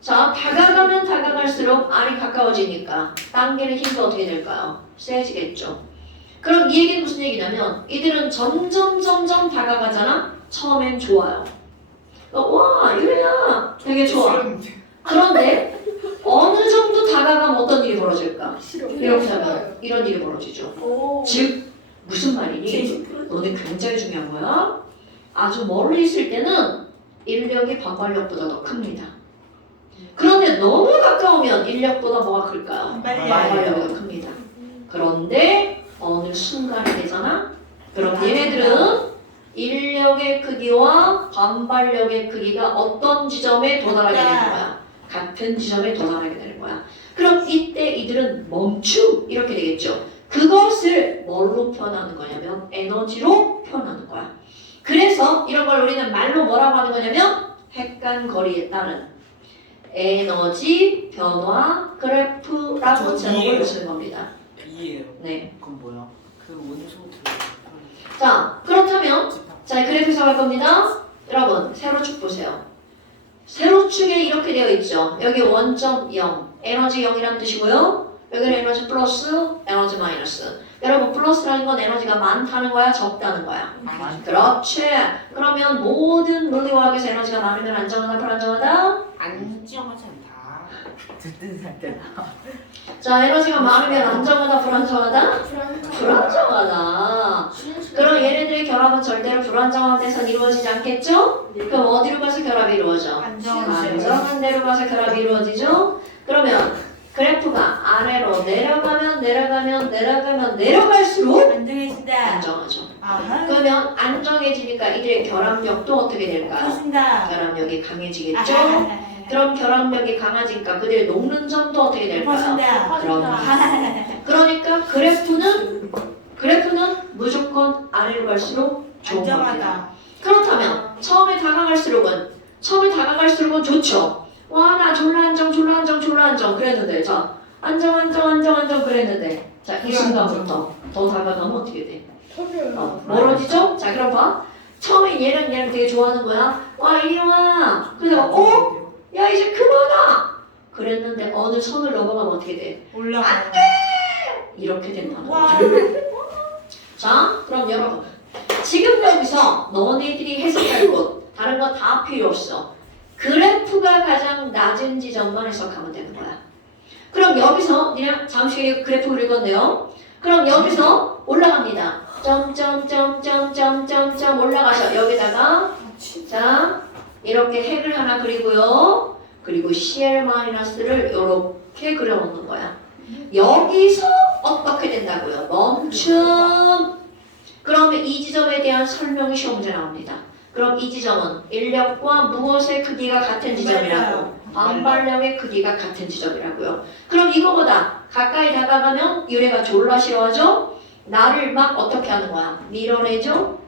자 다가가면 다가갈수록 R이 가까워지니까 당기는 힘도 어떻게 될까요? 세지겠죠. 그럼 이 얘기는 무슨 얘기냐면 이들은 점점 다가가잖아. 처음엔 좋아요. 와 이래야 되게 좋아. 그런데 어느 정도 다가가면 어떤 일이 벌어질까? 이렇게 하면 이런 일이 벌어지죠. 오. 즉 무슨 말이니? 너네 굉장히 중요한 거야. 아주 멀리 있을 때는 인력이 반발력보다 더 큽니다. 그런데 너무 가까우면 인력보다 뭐가 클까요? 반발력이 더 큽니다. 그런데 어느 순간이 되잖아? 그럼 얘네들은 인력의 크기와 반발력의 크기가 어떤 지점에 도달하게 되는 거야? 같은 지점에 도달하게 되는 거야. 그럼 이때 이들은 멈춤 이렇게 되겠죠. 그것을 뭘로 표현하는 거냐면 에너지로 표현하는 거야. 그래서 이런 걸 우리는 말로 뭐라고 하는 거냐면 획간거리에 따른 에너지 변화 그래프라고 제목을 쓰는 겁니다. 이해요. 네. 그건 뭐야? 그 원소 들어. 자 그렇다면 자 그래프 할 겁니다. 여러분 세로축 보세요. 세로축에 이렇게 되어 있죠. 여기 원점 0 에너지 0이라는 뜻이고요. 여기는 에너지 플러스 에너지 마이너스. 여러분 플러스라는 건 에너지가 많다는 거야 적다는 거야? 그렇지. 그러면 모든 물리화학에서 에너지가 많으면 안정하다 불안정하다? 안정하지 않다. 듣는 살 때나. 자 에너지가 많으면 안정하다 불안정하다? 불안정하다. 그럼 얘네들의 결합은 절대로 불안정한 데선 이루어지지 않겠죠? 그럼 어디로 가서 결합이 이루어져? 안정한 데로 가서 결합이 이루어지죠? 그러면 그래프가 아래로 내려갈수록 안정해진다. 안정하죠. 아하. 그러면 안정해지니까 이들의 결합력도 어떻게 될까요? 커진다. 결합력이 강해지겠죠? 아하. 그럼 결합력이 강해지니까 그들의 녹는 점도 어떻게 될까요? 커진다. 그럼 그러니까 그래프는 무조건 아래로 갈수록 좋은 겁니다. 안정하다. 그렇다면 처음에 다가갈수록은 좋죠. 와 나 졸라 안정 그랬는데 자 안정 그랬는데 자 이 순간부터 더 다가가면 어떻게 돼? 멀어지죠? 자 그럼 봐. 처음에 얘랑 되게 좋아하는 거야. 와 이리 와. 그래서 야 이제 그만아. 그랬는데 어느 선을 넘어가면 어떻게 돼? 올라가. 이렇게 된다는 와. 거죠. 자 그럼 여러분 지금 여기서 너네들이 해석할 것 다른 거 다 필요 없어. 그래프가 가장 낮은 지점만 해석하면 되는 거야. 그럼 여기서 그냥 잠시 그래프 그릴 건데요. 그럼 여기서 올라갑니다. 점점점점점점점 올라가서 여기다가 자 이렇게 핵을 하나 그리고요. 그리고 CL-를 이렇게 그려놓는 거야. 여기서 어떻게 된다고요? 멈춤. 그러면 이 지점에 대한 설명이 시험 문제 나옵니다. 그럼 이 지점은 인력과 무엇의 크기가 같은 지점이라고? 반발력의 크기가 같은 지점이라고요. 그럼 이거보다 가까이 다가가면 유래가 졸라 싫어하죠? 나를 막 어떻게 하는 거야? 밀어내죠?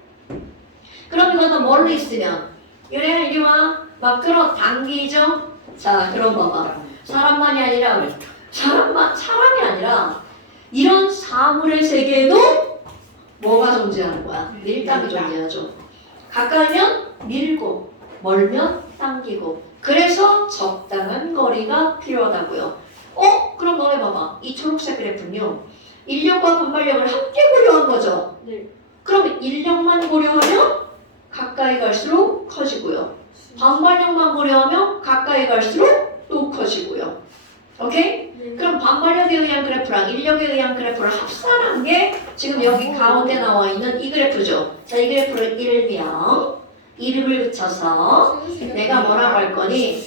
그럼 이거보다 멀리 있으면 유래야 이리 와. 막 끌어당기죠? 자 그럼 봐봐. 사람이 아니라 이런 사물의 세계에도 뭐가 존재하는 거야? 밀당이 존재하죠. 가까이면 밀고 멀면 당기고 그래서 적당한 거리가 필요하다고요. 그럼 너네 봐봐. 이 초록색 그래프는요. 인력과 반발력을 함께 고려한 거죠. 네. 그럼 인력만 고려하면 가까이 갈수록 커지고요. 반발력만 고려하면 가까이 갈수록 또 커지고요. 오케이? 그럼 반발력에 의한 그래프랑 인력에 의한 그래프를 합산한 게 지금 여기 가운데 나와 있는 이 그래프죠. 자, 이 그래프를 일명 이름을 붙여서 내가 뭐라고 할 거니?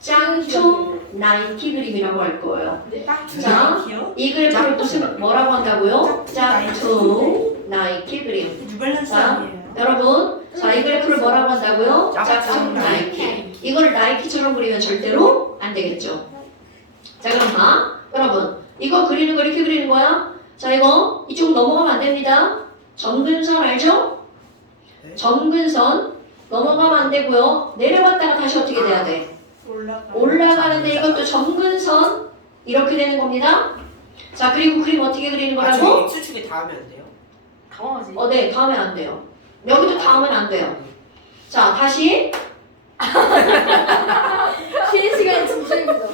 짱충 나이키 그림이라고 할 거예요. 자, 이 그래프를 무슨 뭐라고 한다고요? 짱충 나이키 그림. 뉴발란스 자, 아니에요? 여러분, 자, 이 그래프를 뭐라고 한다고요? 짝퉁 나이키. 이걸 나이키처럼 그리면 절대로 안 되겠죠. 자, 그럼 봐. 여러분, 이거 그리는 거 이렇게 그리는 거야. 자, 이거 이쪽 넘어가면 안 됩니다. 점근선 알죠? 점근선 넘어가면 안 되고요. 내려갔다가 다시 어떻게 돼야 돼? 올라가는데 이것도 점근선 이렇게 되는 겁니다. 자, 그리고 그림 어떻게 그리는 거라고? X축에 닿으면 안 돼요? 당황하지. 네, 닿으면 안 돼요. 여기도 닿으면 안 돼요. 자, 다시. 쉬는 시간이 진짜입니다.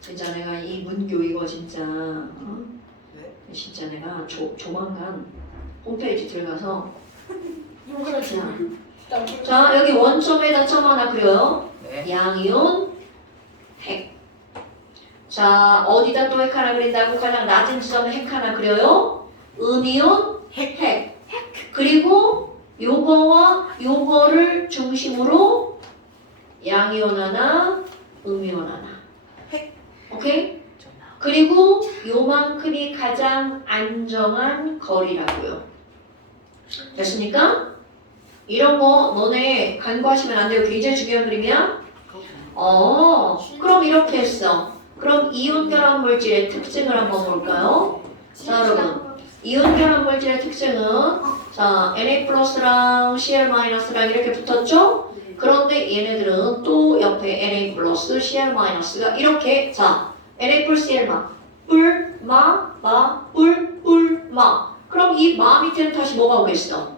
진짜 내가 이 문교 이거 진짜 네? 진짜 내가 조만간 홈페이지 들어가서 이거는 진짜. 자, 여기 원점에다 점 하나 그려요. 네. 양이온 핵. 자, 어디다 또 핵 하나 그린다고? 가장 낮은 지점에 핵 하나 그려요. 음이온 핵. 그리고 요거와 요거를 중심으로 양이온 하나, 음이온 하나. 오케이? 그리고 요만큼이 가장 안정한 거리라고요. 됐습니까? 이런 거 너네 간과하시면 안 돼요. 굉장히 중요한 그림이야. 그럼 이렇게 했어. 그럼 이온 결합 물질의 특징을 한번 볼까요? 자, 여러분. 이온 결합 물질의 특징은 자, Na 플러스랑 Cl 마이너스랑 이렇게 붙었죠? 그런데 얘네들은 또 옆에 Na 플러스 Cl 마이너스가 이렇게 자, Na 플러스 Cl 마, 뿔, 마, 뿔, 마. 그럼 이 마 밑에는 다시 뭐가 오겠어?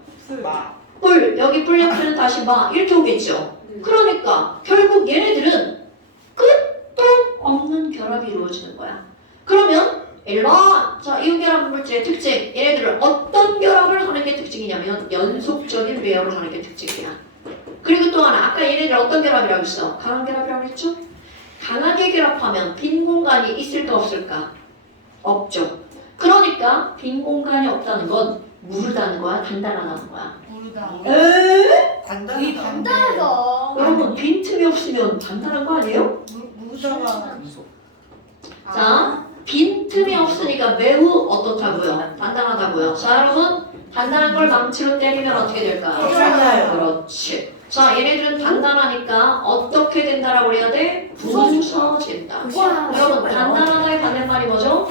뿔, 여기 뿔 옆에는 다시 마 이렇게 오겠죠? 그러니까 결국 얘네들은 끝도 없는 결합이 이루어지는 거야. 그러면 1번 자, 이온 결합 물질의 특징 얘네들은 어떤 결합을 하는 게 특징이냐면 연속적인 배열을 하는 게 특징이야. 그리고 또 하나 아까 얘네들 어떤 결합이라고 했어? 강한 결합이라고 했죠? 강하게 결합하면 빈 공간이 있을까 없을까? 없죠. 그러니까 빈 공간이 없다는 건 무르다는 거야? 단단하다는 거야? 모르다. 단단하다. 단단하다. 여러분 빈틈이 없으면 단단한 거 아니에요? 모르다가 금속. 자, 빈틈이 없으니까 매우 어떻다고요? 단단하다고요. 자, 여러분 단단한 걸 망치로 때리면 어떻게 될까요? 깨져나요. 그렇지. 자, 얘네들은 단단하니까 어떻게 된다라고 그래야 돼? 부서진다. 여러분 단단하다의 반대말이 뭐죠?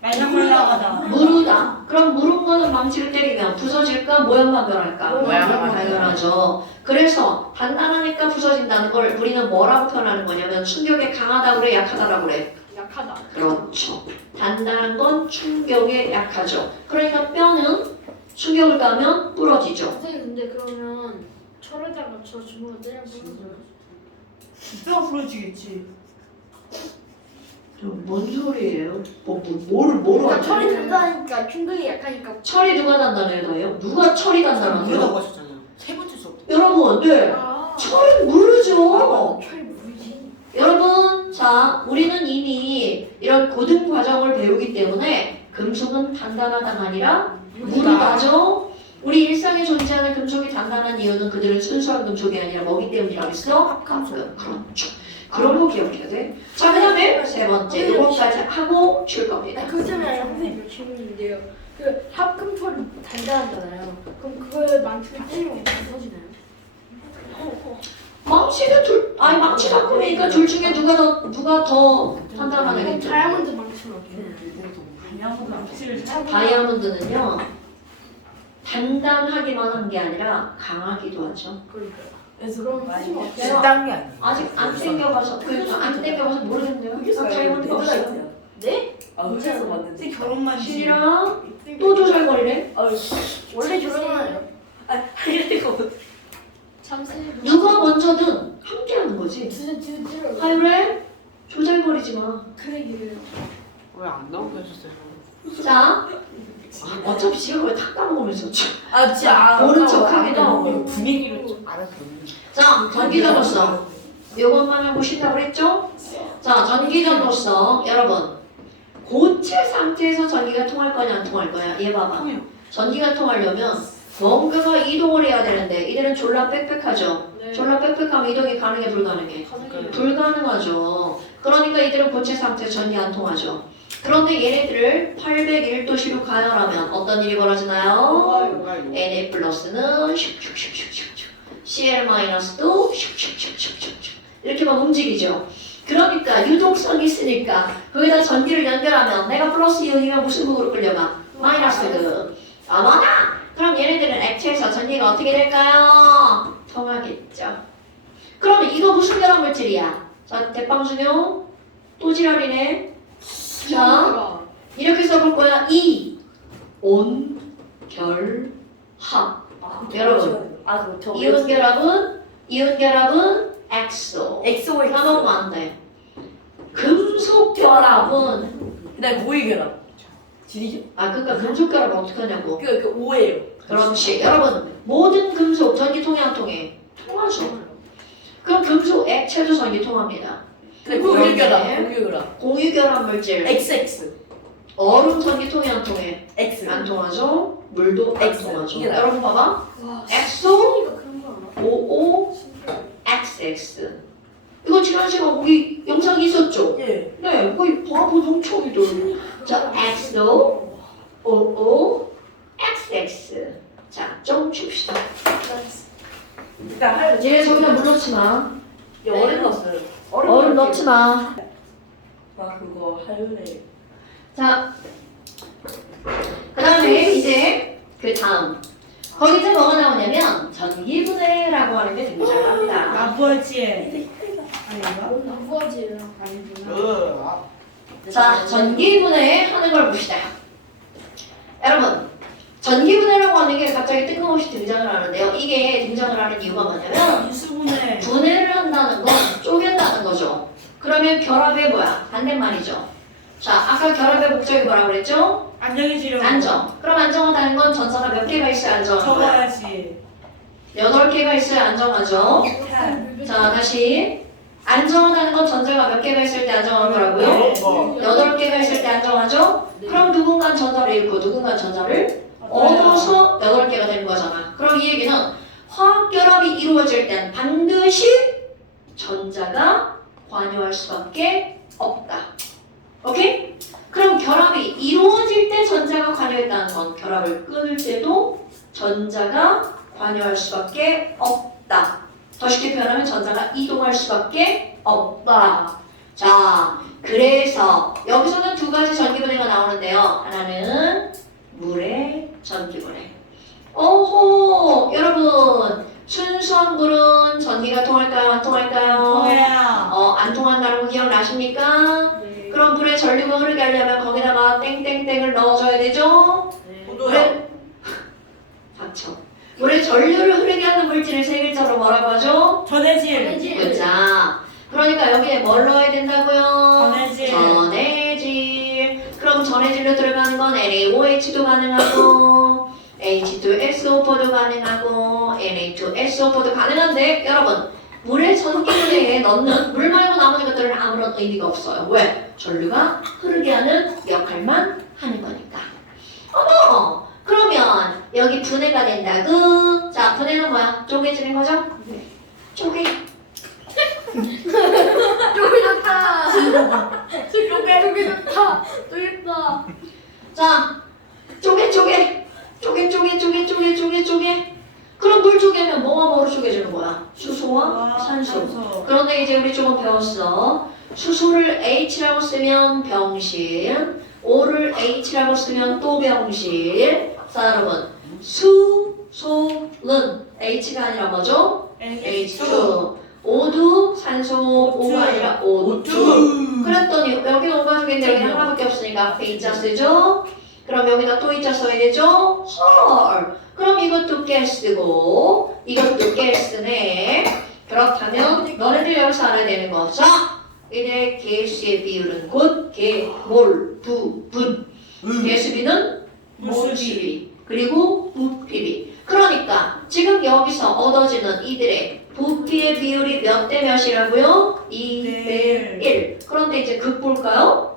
말랑말랑하다. 무르다. 그럼 무른 거는 망치를 때리면 부서질까? 모양만 변할까? 모양만 변하죠. 그래서 단단하니까 부서진다는 걸 우리는 뭐라고 표현하는 거냐면 충격에 강하다고 그래? 약하다라고 그래? 약하다. 그렇죠. 단단한 건 충격에 약하죠. 그러니까 뼈는 충격을 가면 부러지죠. 선생님 근데 그러면 철에다가 저 주먹을 때려 부러져요. 뼈가 부러지겠지. 뭔 소리예요? 뭐를 그러니까 하죠? 철이 단단하니까 충격이 약하니까. 철이 누가 단단해요? 누가 철이 단단하대요? 모르다고 하셨잖아요. 세 번째 수업 때. 여러분, 네. 아. 철은 무르죠. 철 모르지. 여러분, 자, 우리는 이미 이런 고등 과정을 배우기 때문에 금속은 단단하다가 아니라 무르다죠. 우리 일상에 존재하는 금속이 단단한 이유는 그들은 순수한 금속이 아니라 뭐기 때문이라고 했어? 합금. 그렇죠. 그런 거 기억해야 돼. 자, 그 다음에 세 번째, 이것까지 하고 줄 겁니다. 그것 때문에 선생님 질문인데요. 그 합금철이 단단하잖아요. 그럼 그걸 망치로 때리면 부서지나요? 망치는 망치 바꾸니까 둘 중에 누가 더 그럼 단단하겠죠? 다이아몬드 망치는 어떻게 해요? 다이아몬드는요 단단하기만 한 게 아니라 강하기도 하죠. 그러니까요. 그래서 그럼 쓰시면 어때요? 식당 게 아니에요. 아직 안 땡겨봐서 그러니까 안 땡겨봐서 모르겠네요. 아, 다이아몬드가 없어요. 네? 어째서 봤는데 결혼만 신이랑 또 조잘거리네. 원래 저러잖아요. 잠시 누가 먼저든 함께하는 거지. 뒤로 하유래 조잘거리지 마. 그래 그래요. 왜안 나오게 해줬어요? 자, 어차피 지금 그걸 다 까먹으면서 아 진짜 모른 척하게 되고. 분위기를 좀 알아서. 자, 전기전도성. 요것만 하고 싶다고 그랬죠? 자, 전기전도성. 여러분, 고체 상태에서 전기가 통할 거냐 안 통할 거야? 얘 봐봐. 전기가 통하려면 뭔가가 이동을 해야 되는데 이들은 졸라 빽빽하죠? 네. 졸라 빽빽하면 이동이 가능해 불가능해? 가능해요. 불가능하죠. 그러니까 이들은 고체 상태에서 전기 안 통하죠. 그런데 얘네들을 801도씨로 가열하면 어떤 일이 벌어지나요? Na 플러스는 슉슉슉슉슉 Cl 마이너스도 슉슉슉슉슉 이렇게 막 움직이죠. 그러니까 유동성이 있으니까 거기다 전기를 연결하면 내가 플러스 이온이면 무슨 극으로 끌려가? 마이너스 극. 어머나! 그럼 얘네들은 액체에서 전기가 어떻게 될까요? 통하겠죠. 그러면 이거 무슨 결합 물질이야? 자, 대빵준용 또 지랄이네. 자, 이렇게 써볼 거야. 이, 온, 결, 합. 여러분, 아 그럼 저 이온 결합은 엑소. 엑소엑스. 까먹으면 안 돼. 금속 결합은 그다음에 고위 결합. 지리죠? 그러니까 금속 결합을 어떻게 하냐고. 그 오예요. 그렇지. 여러분 모든 금속 전기 통해 안 통해? 통하죠. 그럼 금속 액체도 전기 통합니다. 근데 고위 결합. 그런데 고위 결합. 공유 결합 물질. XX. 얼음 전기 통해 안 통해? X. 안 통하죠. 물도 안 X. 통하죠. 이게 나요. 여러분 봐봐. 와, 엑소 이거 그런 거 알아? OO XX. 이거 지난 시간 우리 영상 있었죠? 예. 네, 거의 바보 농촌이들. 자, XO, OO, XX. 자, 좀 줍시다. 일단 할. 얘 저기다 물 넣지 마. 얼음 넣었어요. 얼음 넣지 마. 아 그거 할래. 자, 그 다음에 이제 그 다음. 거기서 뭐가 나오냐면 전기분해라고 하는 게 등장합니다. 아버지의 아닌가? 아버지예요. 아니구나. 자, 전기분해 하는 걸 봅시다. 여러분, 전기분해라고 하는 게 갑자기 뜬금없이 등장을 하는데요. 이게 등장을 하는 이유가 뭐냐면 인수분해. 분해를 한다는 건 쪼갠다는 거죠. 그러면 결합의 뭐야? 반대말이죠. 자, 아까 결합의 목적이 뭐라고 그랬죠? 안정해지려고. 안정. 그럼 안정하다는 건 전자가 몇 개가 있어야 안정한 거야? 적어야지. 8개가 있어야 안정하죠. 자, 다시. 안정하다는 건 전자가 몇 개가 있을 때 안정한 거라고요? 8개가 있을 때 안정하죠? 그럼 누군가 전자를 잃고 누군가 전자를 얻어서 8개가 되는 거잖아. 그럼 이 얘기는 화학 결합이 이루어질 땐 반드시 전자가 관여할 수밖에 없다. 오케이? 그럼 결합이 이루어질 때 전자가 관여했다는 건 결합을 끊을 때도 전자가 관여할 수밖에 없다. 더 쉽게 표현하면 전자가 이동할 수밖에 없다. 자, 그래서 여기서는 두 가지 전기분해가 나오는데요. 하나는 물의 전기분해. 오호, 여러분, 순수한 물은 전기가 통할까요? 안 통할까요? 통해요. 안 통한다는 거 기억나십니까? 네. 그럼 물에 전류가 흐르게 하려면 거기다가 땡땡땡을 넣어줘야 되죠? 포도요. 닥쳐. 물에 전류를 흐르게 하는 물질을 세 글자로 뭐라고 하죠? 전해질. 자, 그러니까 여기에 뭘 넣어야 된다고요? 전해질. 전해질. 그럼 전해질로 들어가는 건 NaOH도 가능하고 H2SO4도 가능하고 Na2SO4도 가능한데 여러분 물에 전기분해에 넣는 물 말고 나머지 것들은 아무런 의미가 없어요. 왜? 전류가 흐르게 하는 역할만 하는 거니까. 어머! 그러면 여기 분해가 된다고? 자, 분해는 뭐야? 쪼개지는 거죠? 쪼개. 쪼개 좋다. 쪼개 좋다. 쪼개다. 자, 쪼개. 그럼 물 쪼개면 뭐와 뭐로 쪼개지는 거야? 수소와 산소. 그런데 이제 우리 조금 배웠어. 수소를 H라고 쓰면 병실, O를 H라고 쓰면 또 병실. 자, 여러분, 수소는 H가 아니라 뭐죠? H2. O도 산소, O가 아니라 O2. 그랬더니 여기 O가 적인데 여기 하나밖에 없으니까 앞에 이자 쓰죠? 그럼 여기다 또 이자 써야 되죠? 헐. 그럼 이것도 가스고 이것도 가스네. 그렇다면 너네들 여기서 알아야 되는 거. 자, 이제 가스의 비율은 곧 개몰 부분. 가스비는 몰수비 그리고 부피비. 그러니까 지금 여기서 얻어지는 이들의 부피의 비율이 몇 대 몇이라고요? 2대 1. 그런데 이제 극 볼까요?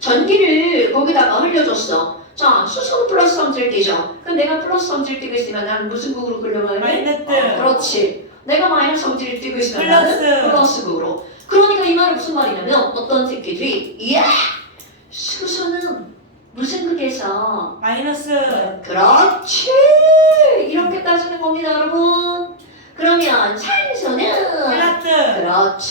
전기를 거기다가 흘려줬어. 자, 수소는 플러스 성질 띠죠. 그럼 내가 플러스 성질 띠고 있으면 나는 무슨 극으로 흘러가야 돼? 마이너스. 그렇지. 내가 마이너스 성질을 띠고 있으면 나는 플러스. 플러스 극으로. 그러니까 이 말은 무슨 말이냐면 어떤 새끼들이 수소는 무슨 극에서 마이너스. 그렇지. 이렇게 따지는 겁니다, 여러분. 그러면 산소는 플러스.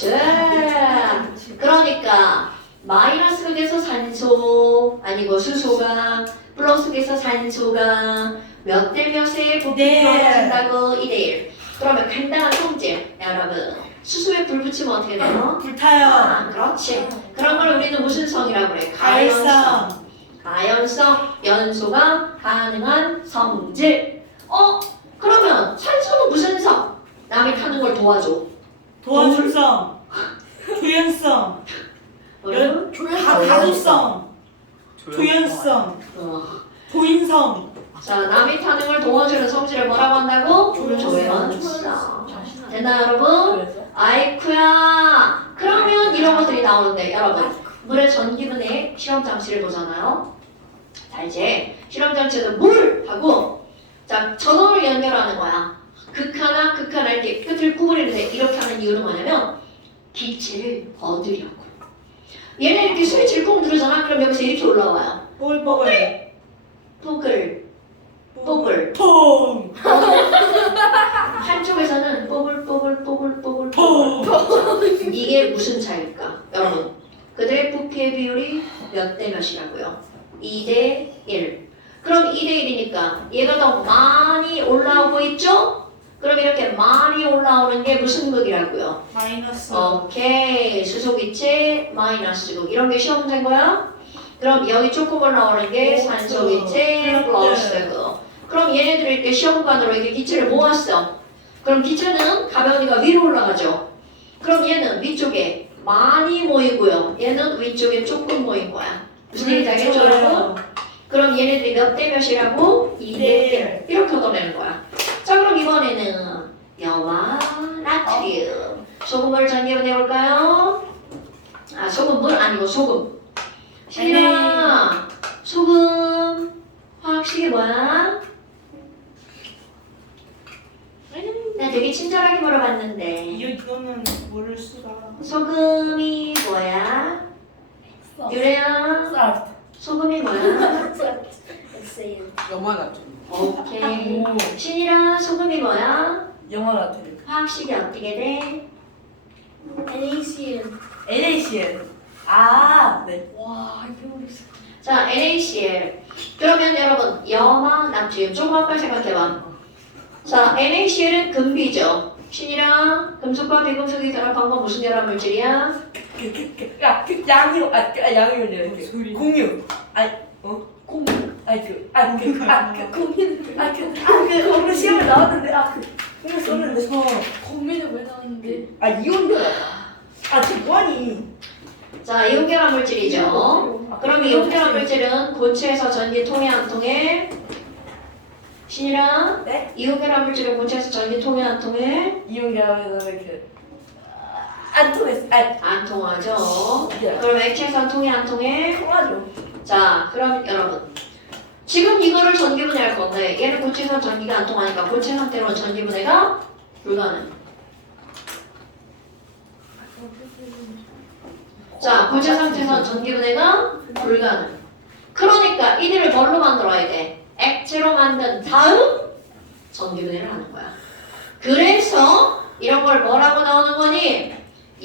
그렇지. 그러니까 마이너스 극에서 산소 아니고 수소가 플러스 극에서 산소가 몇 대 몇의 부피로 네. 떨어진다고 2대1. 그러면 간단한 성질. 여러분 수소에 불 붙이면 어떻게 돼요? 불타요. 그렇지. 그런 걸 우리는 무슨 성이라고 그래? 가열성. 가연성 연소가 가능한 성질. 그러면 산소는 무슨 성? 남이 타는 걸 도와줘. 도와줄성, 조연성, 뭐라고? 가구성, 조연성, 도인성. 자, 남이 타는 걸 도와주는 성질을 뭐라고 한다고? 조연성. 됐나 여러분? 그래서 아이쿠야. 그러면 이런 것들이 나오는데 여러분 물의 전기분해 실험 장치를 보잖아요. 자 이제 실험 장치는 물하고 자 전원을 연결하는 거야. 극하나 극하나 이렇게 끝을 구부리는데 이렇게 하는 이유는 뭐냐면 빛을 얻으려고. 얘네 이렇게 스위치를 꾹 누르잖아. 그럼 여기서 이렇게 올라와요. 뽀글뽀글. 뽀글 뽀글 퐁. 한쪽에서는 뽀글 이게 무슨 차이일까? 여러분 그들의 부피의 비율이 몇 대 몇이라고요? 2대 1. 그럼 2대 1이니까 얘가 더 많이 올라오고 있죠? 그럼 이렇게 많이 올라오는 게 무슨 극이라고요? 마이너스. 오케이 수소기체 마이너스극 이런 게 시험 문제인 거야? 그럼 여기 조금 올라오는 게 산소기체 플러스극. 그럼 얘네들을 이렇게 시험관으로 이렇게 기체를 모았어. 그럼 기체는 가벼우니까 위로 올라가죠. 그럼 얘는 위쪽에 많이 모이고요. 얘는 위쪽에 조금 모인 거야. 무슨 얘기인지 알겠죠 여러분? 그럼 얘네들이 몇 대 몇이라고? 2대 1 이렇게 얻어내는 거야. 자 그럼 이번에는 염화 나트륨 소금을 전개해 볼까요? 아 소금 물 아니고 소금. 신이라 소금 화학식이 뭐야? 나 되게 친절하게 물어봤는데 이거는 모를 수가. 소금이 뭐야? 유래야 소금이 뭐야? 영화가 좀 오케이 신이라 소금이 뭐야? 영화가 좀 화학식이 어떻게 돼? NaCl. NaCl. 아, 네. 와 이거 자 NaCl 그러면 여러분 염화 나트륨 조금만 생각해봐. 자 NaCl은 금비죠. 신이랑 금속과 비금속이 결합한 건 무슨 결합 물질이야? 양이요. 공유. 오늘 시험에 나왔는데 공유 썼는데 고민을 왜 나왔는데? 이온결합. 지금 뭐하니? 자 이온결합 물질이죠. 그럼 이온결합 물질은 고체에서 전기 통해 안 통해? 신이랑 네? 이온결합 물질은 고체에서 전기 통해 안 통해? 이온결합에서 안 통했어. 안 통하죠. 그럼 액체에서 통해 안 통해? 통하죠. 자 그럼 여러분 지금 이거를 전기분해할 건데 얘는 고체에서 전기가 안 통하니까 고체 상태로는 전기분해가 불가능. 자 고체 상태에서 전기분해가 불가능. 그러니까 이들을 뭘로 만들어야 돼? 액체로 만든 다음 전기분해를 하는 거야. 그래서 이런 걸 뭐라고 나오는 거니?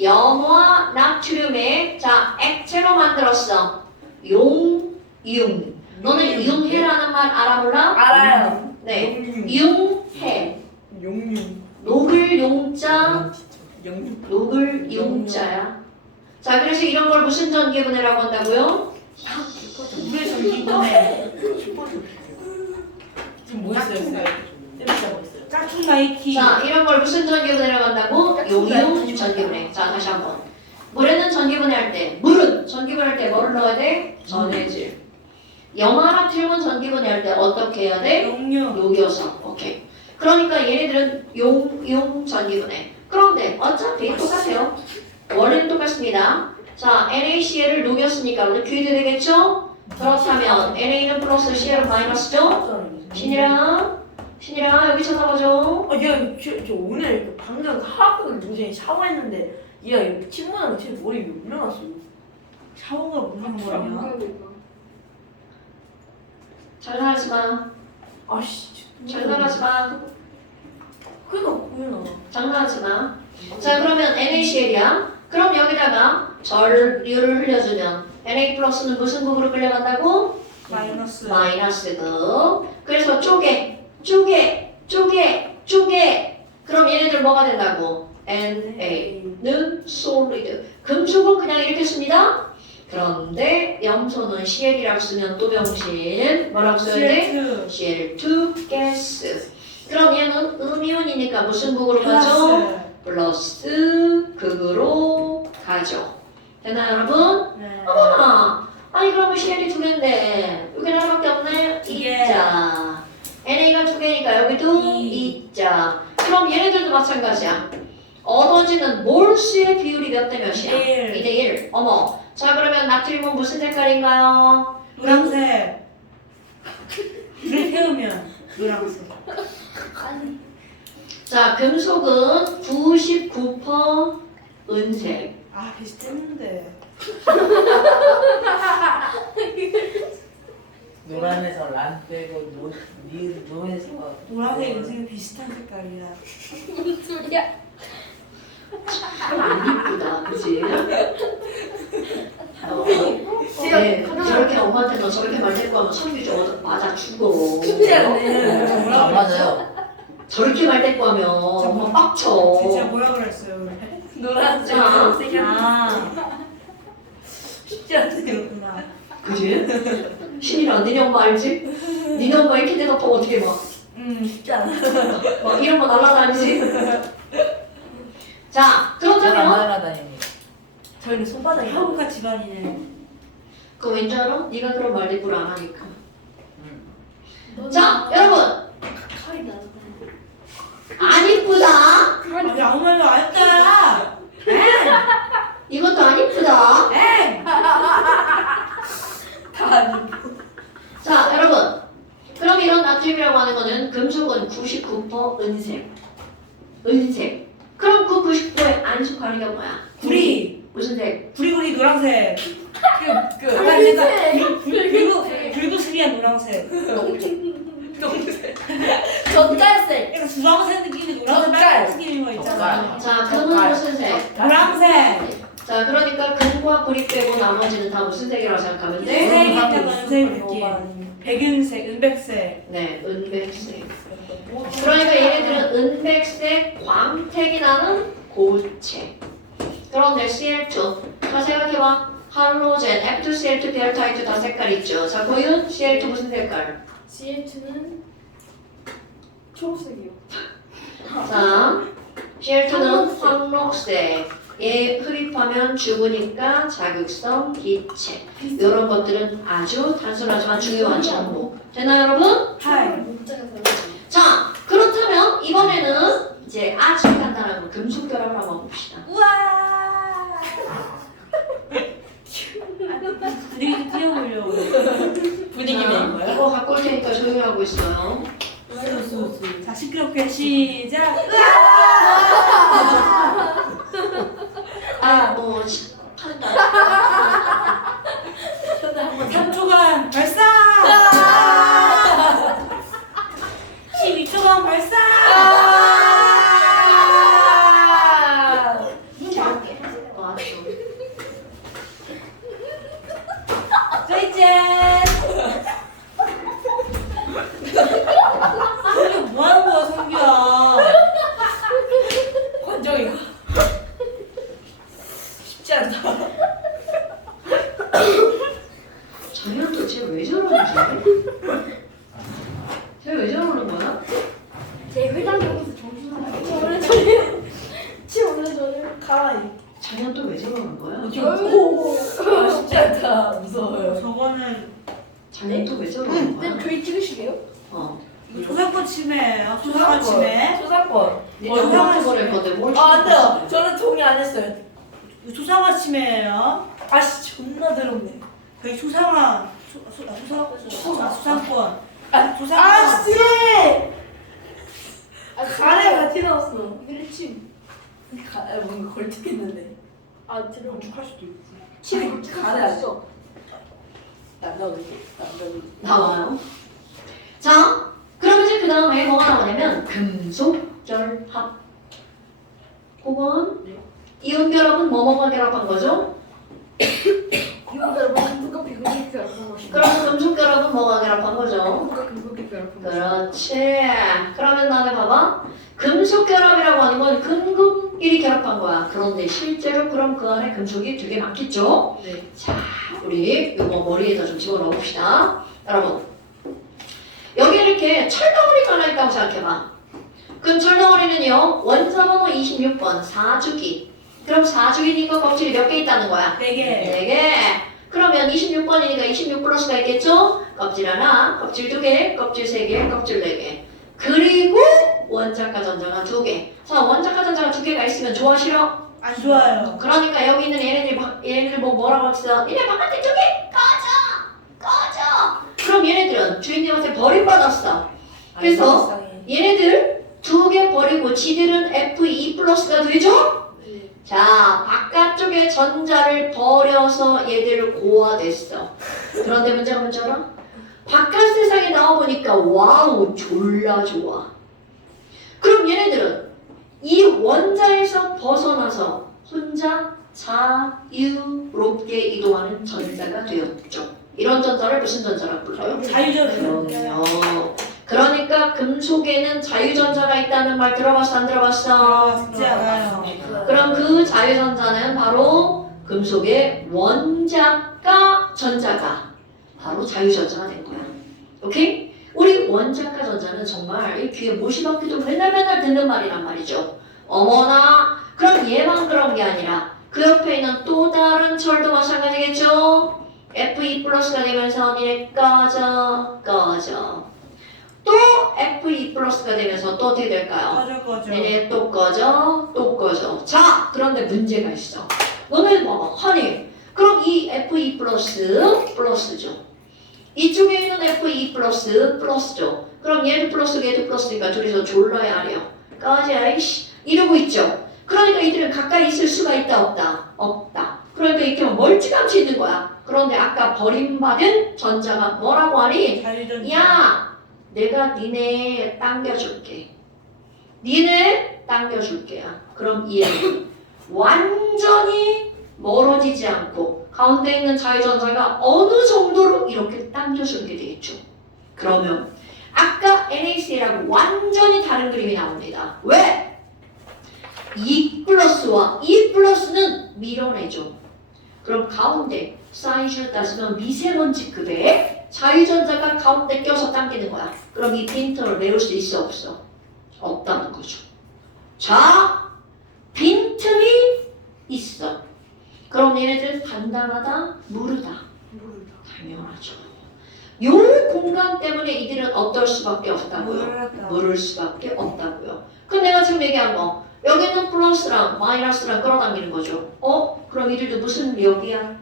염화 나트륨에 자 액체로 만들었어. 용융. 너는 융해라는 말 알아 몰라? 알아요. 네. 융해. 용융. 녹을 용자. 용융. 녹을 용자야. 자 그래서 이런 걸 무슨 전기분해라고 한다고요? 물의 전기분해. 지금 뭐 했어요? 진짜 뭐 했어요? 짝퉁 나이키. 자 이런 걸 무슨 전기분해라고 한다고? 용융 전기분해. 자 다시 한번. 물에는 전기분해할 때 물은 전기분해할 때 뭐를 넣어야 돼? 전해질. 염화 나트륨은 전기분해할 때 어떻게 해야 돼? 용융. 녹여서. 오케이. 그러니까 얘네들은 용 전기분해. 그런데 어차피 똑같아요. 원리는 똑같습니다. 자 NaCl을 녹였으니까 오늘 퀴즈 되겠죠? 그렇다면 NA는 플러스 Cl은 마이너스죠? 신이랑 여기 쳐다봐줘. 저 오늘 방금 화학을 문제에 샤워했는데 얘가 친구랑 제 머리 왜 올려놨어? 샤워가 무슨 거냐? 장난하지 마. 아씨. 장난하지 마. 그니까 공연아. 장난하지 마. 자 그러면 NaCl이야. 그럼 여기다가 전류를 흘려주면 Na 플러스는 무슨 극으로 끌려간다고? 마이너스. 마이너스극. 그래서 쪼개. 그럼 얘네들 뭐가 된다고? Na는 solid. 금속은 그냥 이렇게 씁니다. 그런데 염소는 Cl이라고 쓰면 또 병신. 뭐라고 써야 돼? Cl2 가스. 그럼 얘는 음이온이니까 무슨 극으로 가죠? 플러스 극으로 가죠. 됐나요, 여러분? 네. 어머나! 아니, 그러면 CL이 두 개인데, 여기는 하나밖에 없네? 예. 2자. NA가 두 개니까 여기도 2자. 그럼 얘네들도 마찬가지야. 얻어지는 몰수의 비율이 몇 대 몇이야? 1. 2대 1. 어머. 자, 그러면 나트륨은 무슨 색깔인가요? 노란색. 불에 태우면 노란색. 아니. 자, 금속은 99% 은색. 아 비슷했는데. 노란에서 란 빼고 노에서 노란색 은색이 비슷한 색깔이야. 무슨 소리야? 참 안 이쁘다, 그치? 제가 네, 하나- 저렇게 엄마한테 너 저렇게 말될 거면 성규 저거 맞아 죽어. 쉽지 않네. 안 맞아요. 저렇게 말될 거면 엄마 빡쳐. 진짜 뭐라 그랬어요? 그래? 노란색. 자. 색이 아 쉽지 않네. 그렇구나. 그지? 신이랑 니네 엄마 알지? 니네 엄마 이렇게 대답하면 어떻게 막 쉽지 않아. 이런 거 날라다니지? 자, 안 그렇다면 날아다닙니다. 저희는 손바닥이 한국화 집안이네. 그거 왠지 알아? 네가 그런 말대꾸를 안 하니까. 음. 자, 여러분 칼이 나서. 안 이쁘다. 아니 아무 말도 안 했잖아. 이것도 안 이쁘다. 자, 여러분. 그럼 이런 나트륨이라고 하는 거는 금속은 99% 은색. 은색. 그럼 그 99%의 안수가리가 뭐야? 구리. 무슨 색? 구리구리 노란색. 그 약간 내가 불구슬이한 노란색. 젓갈색. 약간 주황색 느낌이 노란색 빨간색 느낌인 거 있잖아. 자, 금은 무슨 색? 노란색. 자, 그러니까 금과 구리 빼고 나머지는 다 무슨 색이라고 생각하면 돼? 색이 약간 은색 느낌. 백은색, 은백색. 네, 은백색. 그러니까 얘네들은 은백색 광택이 나는 고체. 그런데 Cl2. 자, 생각해봐. 할로젠, F2CL2, 베알타이트 다 색깔 있죠. 자, 고윤, Cl2 무슨 색깔? CH2는 초록색이요. 자, Cl2는 황록색. 얘 흡입하면 죽으니까 자극성 기체. 이런 것들은 아주 단순하지만 중요한 정보. 되나요, 여러분? 하이. 문자가 달라요. 자, 그렇다면 이번에는 이제 아주 간단한 금속 결합을 한번 봅시다. 우와. 분위기 띄워보려고. 분위기 자, 내는 거야? 이거 갖고 올 테니까 조용히 하고 있어요. 자 시끄럽게 시작. 아, 뭐 한다. 3초간 발사. 12초간 발사. 와, 짜이짠. 성규 뭐 하는 거야 성규야? 관정이가 쉽지 않다. 장현 도대체 왜 저러는지? 쟤왜 저러는 거야? 제 회장 보고서 정신 나가요. 원래 저는 원래 저는 가라이. 장현 또 왜 저러는 거야? 쉽지 않다. 무서워요. 저거는 장현 또 왜 저러는 거야? 근데 저희 찍으시게요? 어. 초상권 침해예요. 초상권 침해. 초상권. 니네 엄마한테 보낼 건데 뭘 안 돼요. choos하지? 저는 동의 안 했어요. 초상권 침해예요. 아씨 존나 더럽네. 저희 초상화 초상권. 아 초상권. 아씨. 가래 같이 나왔어. 일침. 뭔가 걸쭉했는데. 아 들어. 축할 수도 있고. 침 가래 갔어. 남자도 나와요. 자, 그럼 이제 그 다음에 뭐가 나오냐면 금속 결합. 9번. 이온 결합은 뭐뭐가 결합한 거죠? 이거 여러분 누가 비교기 결합한 것인가? 그럼 금속 결합은 뭐가 결합한 거죠? 누가 비교기 결합한 것인가? 그렇지. 그러면 다음에 봐봐. 금속 결합이라고 하는 건 금금일이 결합한 거야. 그런데 실제로 그럼 그 안에 금속이 되게 많겠죠? 네. 자, 우리 이거 머리에다 좀 집어넣어 봅시다. 여러분, 여기 이렇게 철덩어리가 하나 있다고 생각해봐. 그럼 철덩어리는요. 원자 번호 26번 4주기. 그럼 4주기니까 껍질이 몇 개 있다는 거야? 4개. 4개. 그러면 26번이니까 26 플러스가 있겠죠? 껍질 하나, 껍질 2개, 껍질 3개, 껍질 4개. 그리고 원자가 전자가 2개. 자, 원자가 전자가 2개가 있으면 좋아 싫어? 안 좋아요. 그러니까 여기 있는 얘네들 보고 뭐라고 했어? 얘네 바깥에 2개 꺼져! 그럼 얘네들은 주인님한테 버림받았어. 그래서 얘네들 2개 버리고 지들은 Fe 플러스가 되죠? 자, 바깥쪽에 전자를 버려서 얘들 고화됐어. 그런데 문제가 뭔지 알아? 바깥 세상에 나와보니까 와우 졸라 좋아. 그럼 얘네들은 이 원자에서 벗어나서 혼자 자유롭게 이동하는 전자가 되었죠. 이런 전자를 무슨 전자라고 불러요? 자유전자. 그럼요. 그러니까 금속에는 자유전자가 있다는 말 들어봤어 안 들어봤어? 듣지 않아요. 그럼 그 자유전자는 바로 금속의 원자가 전자가 바로 자유전자가 된 거야. 오케이? 우리 원자가 전자는 정말 이 귀에 못이 박히도 맨날 듣는 말이란 말이죠. 어머나 그럼 얘만 그런 게 아니라 그 옆에 있는 또 다른 철도 마찬가지겠죠? Fe 플러스가 되면서 얘 꺼져 또 Fe 플러스가 되면서 또 어떻게 될까요? 꺼져. 얘네 또 꺼져. 자, 그런데 문제가 있어. 너네 봐봐. 아니, 그럼 이 Fe 플러스죠. 이쪽에 있는 Fe 플러스죠. 그럼 얘도 플러스, 얘도 플러스니까 둘이서 졸라야 하려. 까지 아이씨. 이러고 있죠. 그러니까 이들은 가까이 있을 수가 있다, 없다? 없다. 그러니까 이렇게 멀찌감치 있는 거야. 그런데 아까 버림받은 전자가 뭐라고 하니? 자유전자. 야! 내가 니네 당겨줄게. 니네 당겨줄게야. 그럼 얘는 완전히 멀어지지 않고 가운데 있는 자유전자가 어느 정도로 이렇게 당겨주게 되겠죠. 그러면 아까 NaCl하고 완전히 다른 그림이 나옵니다. 왜? E 플러스와 E 플러스는 밀어내죠. 그럼 가운데 사이즈를 따지면 미세먼지급의 자유전자가 가운데 껴서 당기는 거야. 그럼 이 빈틈을 메울 수 있어 없어? 없다는 거죠. 자, 빈틈이 있어. 그럼 얘네들 간단하다? 무르다? 당연하죠. 요 공간 때문에 이들은 어떨 수밖에 없다고요? 무를 수밖에 없다고요. 그럼 내가 지금 얘기한 거 여기는 플러스랑 마이너스랑 끌어당기는 거죠. 그럼 이들도 무슨 력이야?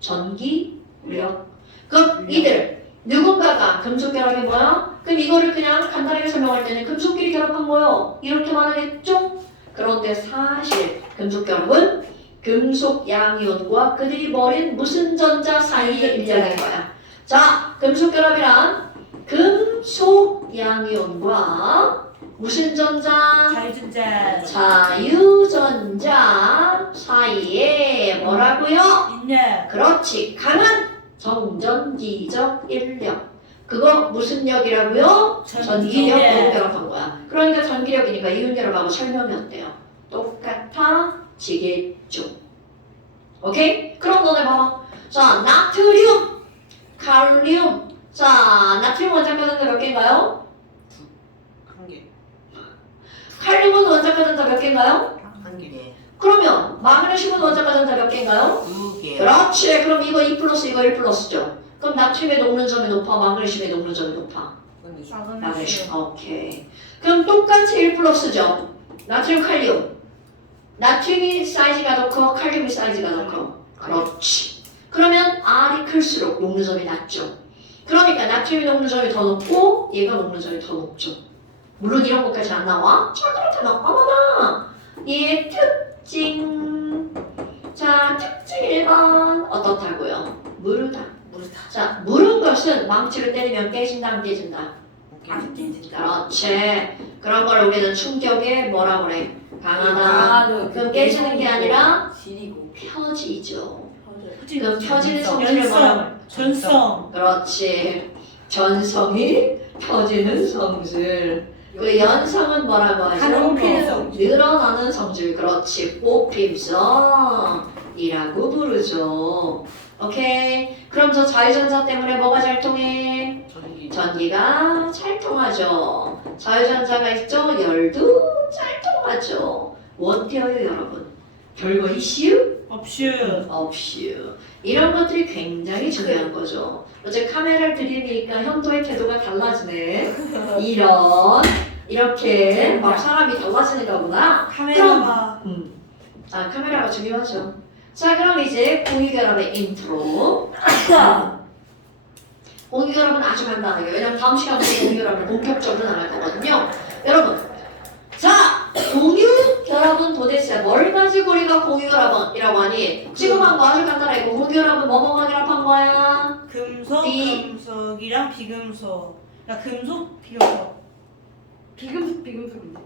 전기력. 그럼 이들 누군가가 금속 결합이 뭐야? 그럼 이거를 그냥 간단하게 설명할 때는 금속끼리 결합한 거요. 이렇게 말하겠죠? 그런데 사실 금속 결합은 금속 양이온과 그들이 벌인 무슨 전자 사이의 일장인 거야. 자, 금속 결합이란 금속 양이온과 무슨 전자? 자유전자. 자유전자 사이에 뭐라고요? 있냐? 그렇지. 강한 정전기적 인력. 그거 무슨 역이라고요? 전기력으로 결합한 거야. 그러니까 전기력이니까 이온결합하고 설명이 어때요? 똑같아지겠죠. 오케이? 그럼 너네 봐봐. 자, 나트륨, 칼륨. 자, 나트륨 원자가 전자 몇 개인가요? 한 개. 칼륨은 원자가 전자 몇 개인가요? 한 개. 그러면 마그네슘은 원자가 전자 몇 개인가요? 2개. 그렇지. 그럼 이거 2 플러스 이거 1 플러스죠. 그럼 나트륨의 녹는 점이 높아, 마그네슘의 녹는 점이 높아. 마그네슘. 오케이. 그럼 똑같이 1 플러스죠. 나트륨, 칼륨. 나트륨이 사이즈가 더 커, 칼륨이 사이즈가 더 커. 그렇지. 그러면 R이 클수록 녹는 점이 낮죠. 그러니까 나트륨이 녹는 점이 더 높고 얘가 녹는 점이 더 높죠. 물론 이런 것까지 안 나와. 자, 그렇다면 어머나 얘의 특징. 자, 특징 1번 어떻다고요? 무르다. 자, 무른 것은 망치를 때리면 깨진다 안 깨진다? 안 깨진다. 그렇지. 그런 걸 우리는 충격에 뭐라 그래? 강하다. 그럼 깨지는 게 아니라 지리고. 펴지죠. 그럼 펴지는 성질을 뭐라 그래? 전성. 그렇지. 전성이 펴지는 성질. 그 연성은 뭐라고 하죠? 뽑히는 성질. 늘어나는 성질. 그렇지. 뽑힘성이라고 부르죠. 오케이. 그럼 저 자유전자 때문에 뭐가 잘 통해? 전기. 전기가 잘 통하죠. 자유전자가 있죠? 열도 잘 통하죠. 어때요, 여러분? 별거 이슈? 없슈. 없슈. 이런 것들이 굉장히 중요한 거죠. 어제 카메라를 들이니까 현도의 태도가 달라지네. 이렇게 막 사람이 달라지는 거구나. 카메라가 아, 카메라가 중요하죠. 자, 그럼 이제 공유결합의 인트로. 공유결합은 아주 간단하게. 왜냐면 다음 시간부터 공유결합을 본격적으로 나갈 거거든요. 여러분, 자, 공유결합은 도대체 뭘 가지고 우리가 공유결합이라고 하니? 지금 한 거 아주 간단해. 공유결합은 뭐뭐가 결합한 거야? 금속, 비- 금속이랑 비금속. 그러니까 금속, 비금속. 비금속인데.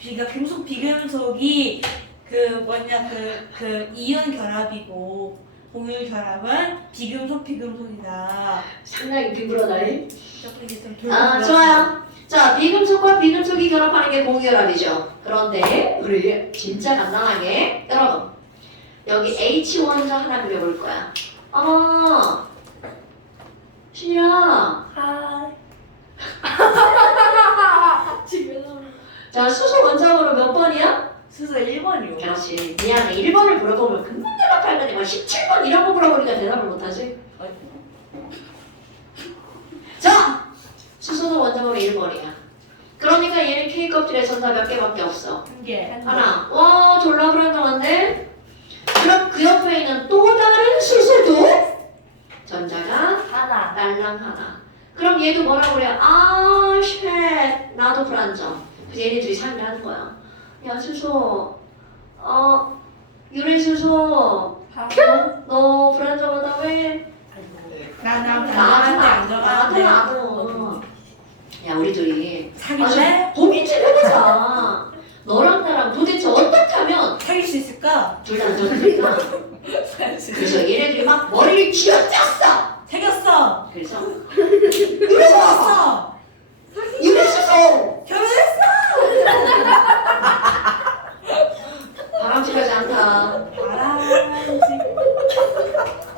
그러니까 금속, 비금속이 그 뭐냐 그 이온 결합이고 공유 결합은 비금속, 비금속이다. 상당히 비굴하다잉. 조금 이제 좀 아, 좋아요. 자, 비금속과 비금속이 결합하는 게 공유결합이죠. 그런데 우리 진짜 간단하게 여러분 여기 H 원자 하나 그려볼 거야. 신이야. 지금 자, 수소 원자번호 몇 번이야? 수서 1번이요. 그렇지. 미안해. 1번을 물어보면 금방 대답할 건데 막 17번 이런 거 물어보니까 대답을 못하지. 자, 수소는 원자번호 1번이야. 그러니까 얘는 K 껍질에 전자 몇 개밖에 없어. 한 개. 하나. 와, 졸라 불안정한데? 그럼 그 옆에 있는 또 다른 수소도 전자가 하나. 딸랑 하나. 그럼 얘도 뭐라고 그래? 아, 쉣. 나도 불안정. 그래서 얘네들이 상의를 하는 거야. 야, 수소. 유리수소. 너 불안정하다며? 나도. 야, 우리 둘이 사귈래? 고민 좀 해보자. 너랑 나랑 도대체 어떻게 하면 사귈 수 있을까? 둘 다 안정될까? 그래서 얘네들이 막 머리를 쥐어짰어. 사귀었어. 그래서 결혼했어. 유리수소 결혼했어. 바람직하지 않다. 알아야지.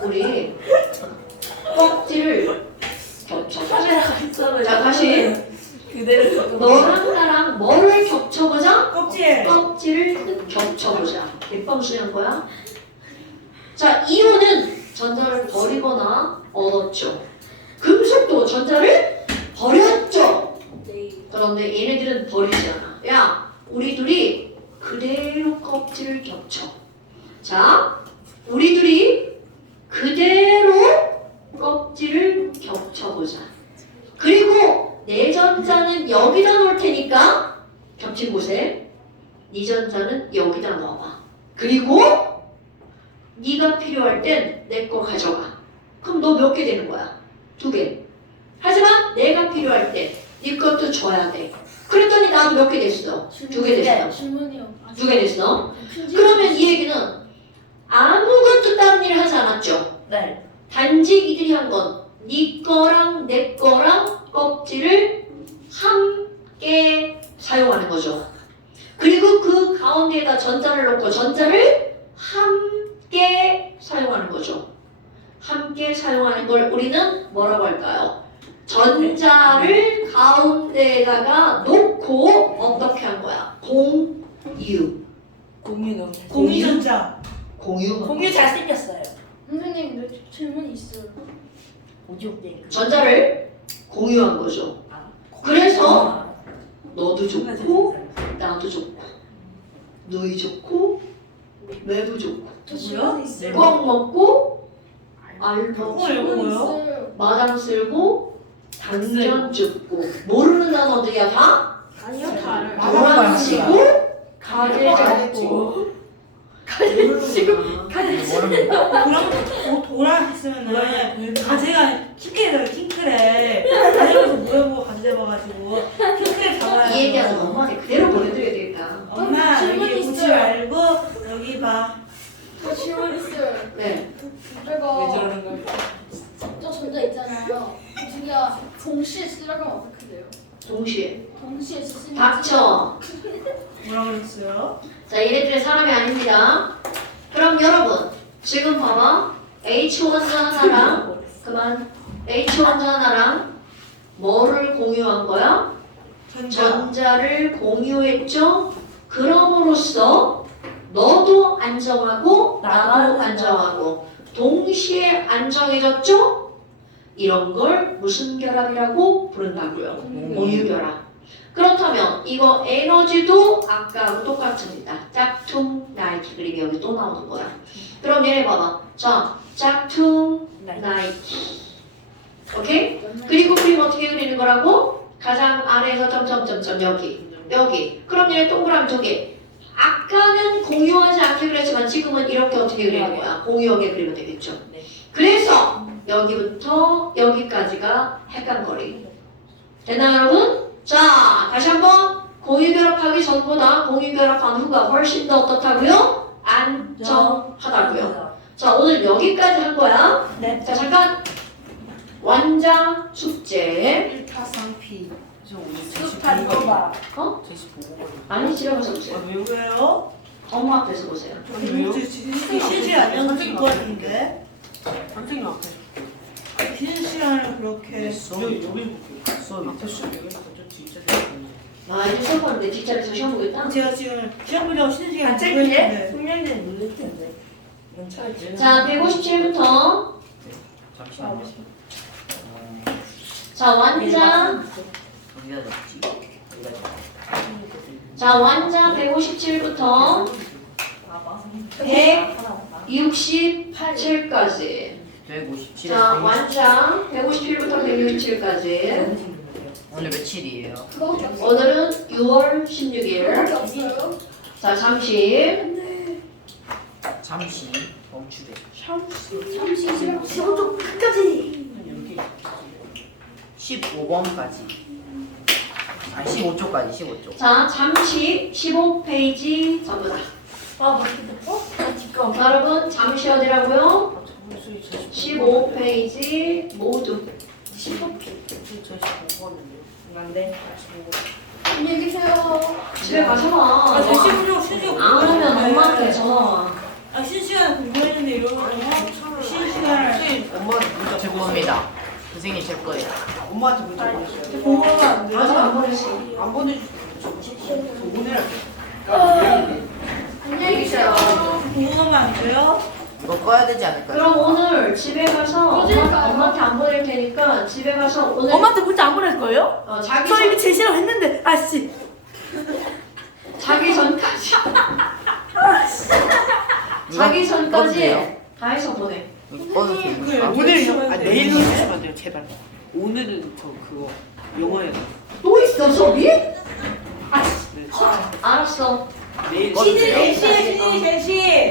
우리 껍질을 겹쳐보자. 자, 다시 그대로. 너랑 나랑 뭐를 겹쳐보자? 껍질. 껍질을 겹쳐보자. 몇 번 쓰는 거야? 자, 이온은 전자를 버리거나 얻었죠. 금속도 전자를 버렸죠. 그런데 얘네들은 버리지 않아. 야, 우리 둘이 그대로 껍질을 겹쳐. 자, 우리 둘이 그대로 껍질을 겹쳐보자. 그리고 내 전자는 여기다 놓을 테니까 겹친 곳에 네 전자는 여기다 넣어봐. 그리고 네가 필요할 땐 내 거 가져가. 그럼 너 몇 개 되는 거야? 2개. 하지만 내가 필요할 때 네 것도 줘야 돼. 그랬더니 나도 몇 개 됐어? 2개 됐어. 질문이요. 2개 됐어. 그러면 이 얘기는 아무것도 다른 일을 하지 않았죠. 네. 단지 이들이 한 건 네 거랑 내 거랑 껍질을 함께 사용하는 거죠. 그리고 그 가운데에다 전자를 넣고 전자를 함께 사용하는 거죠. 함께 사용하는 걸 우리는 뭐라고 할까요? 전자를 가운데에다가 놓고 어떻게 한 거야? 공유. 공유 너무 공유전자. 공유. 공유 잘생겼어요. 선생님 네, 질문 있어요. 오지옥대. 전자를 공유한 거죠. 그래서 너도 좋고 나도 좋고 너희 좋고 매도 좋고 저 질문 네. 있어요. 꽉 먹고 알 먹고 이거 뭐예요? 있어요. 마당 쓸고 당장 죽고 모르는 단어들이야 다? 아니요 다 알아요. 도랑 치고 가게 잡고 그럼 도라 했으면은 가재가 킹크래. 가재에서 모여보고 가재 잡아가지고 킹크를 잡아야 이 얘기하는 엄마한테 그대로 보내드려야 되겠다. 엄마 질문 여기 보지 있어요. 말고 여기 봐. 저 질문 있어요. 네. 왜 제가 저러는 거예요? 저 전자 있잖아요. 두 개가 동시에 시작하면 어떻게 돼요? 동시에 동시에 쓰시면 닥쳐. 뭐라고 그랬어요? 자, 얘네들은 사람이 아닙니다. 그럼 여러분 지금 봐봐. H 원자 하나랑 그만 H 원자 하나랑 뭐를 공유한 거야? 전자를 공유했죠? 그럼으로써 너도 안정하고 나도 안정하고 동시에 안정해졌죠? 이런 걸 무슨 결합이라고 부른다고요? 공유결합. 그렇다면 이거 에너지도 아까하고 똑같습니다. 짝퉁 나이키 그림이 여기 또 나오는 거야. 그럼 얘네 봐봐. 자, 짝퉁 나이키. 오케이? 그리고 그림 어떻게 그리는 거라고? 가장 아래에서 점점점점 여기. 그럼 얘네 동그라미 두 개. 아까는 공유하지 않게 그랬지만 지금은 이렇게 어떻게 그리는 거야? 공유하게 그리면 되겠죠. 네. 그래서 여기부터 여기까지가 헷갈거리. 됐나요, 여러분? 자, 다시 한번 공유결합하기 전보다 공유결합한 후가 훨씬 더 어떻다고요? 안정하다고요. 자, 오늘 여기까지 한 거야. 네. 자, 잠깐 완자 숙제. 1타상피. 저 오늘 숲한 거봐. 제시 보고 거든요. 아니, 집에 가서 보세요. 왜요? 엄마 앞에서 보세요. 왜요? 쉬는 시간 안 연습 도와주는데 선생님 앞에. 쉬는 시간을 그렇게 여기 수업이 앞에 수업 여기서 좀 진짜 잘했는데. 아, 이제 수업하는데 뒷자리에서 시험 보겠다? 제가 지금 시험 보려고 쉬는 시간 안 주고 짧게? 있는데 숙련된 놀릴 텐데. 이건 차라리 자, 157부터. 잠시만요. 자, 완자. 어디다 놨지? 자, 완자 157부터 167까지. 157. 자, 완자 157부터 167까지. 오늘 며칠이에요? 그거밖에 없어요. 오늘은 6월 16일. 그거밖에 없어요. 자, 잠시. 잠시 멈추래. 잠시 15초 끝까지. 여기 15번까지. 아니 15초까지 15초. 자, 잠시 15페이지 전부 다. 아 맛있다. 아 집가. 자, 여러분, 잠시 어디라고요? 15페이지 모두. 15번인데. 안녕히 계세요. 집에 가서 제 시험 쉬는 시간 안 오면 엄마한테 전화 와. 쉬는 시간에 공부했는데 이러면 쉬는 시간을 엄마한테 문자 제 겁니다. 선생님 제 거예요. 엄마한테 문자 보냈어요. 공부하면 안 돼요? 아직 안 보냈어. 안 보내주세요. 저 보내랄게요. 안녕히 계세요. 공부하면 안 돼요? 이거 꺼야 되지 않을까요? 그럼 오늘 집에 가서 어딜까요? 엄마한테 안 보낼 테니까 집에 가서 오늘 엄마한테 문자 안 보낼 거예요? 자기 저 전 이거 제시라고 했는데 아씨 자기 전까지 자기 전까지 꺼주세요. 다 해서 보내. 이거 꺼도 됩니까? 오늘요? 아, 내일로 해주시면 안 돼요, 제발. 오늘은 저 그거 영어에 또 있어 수업이? 네. 알았어. 내일 시즌 꺼주세요. LCS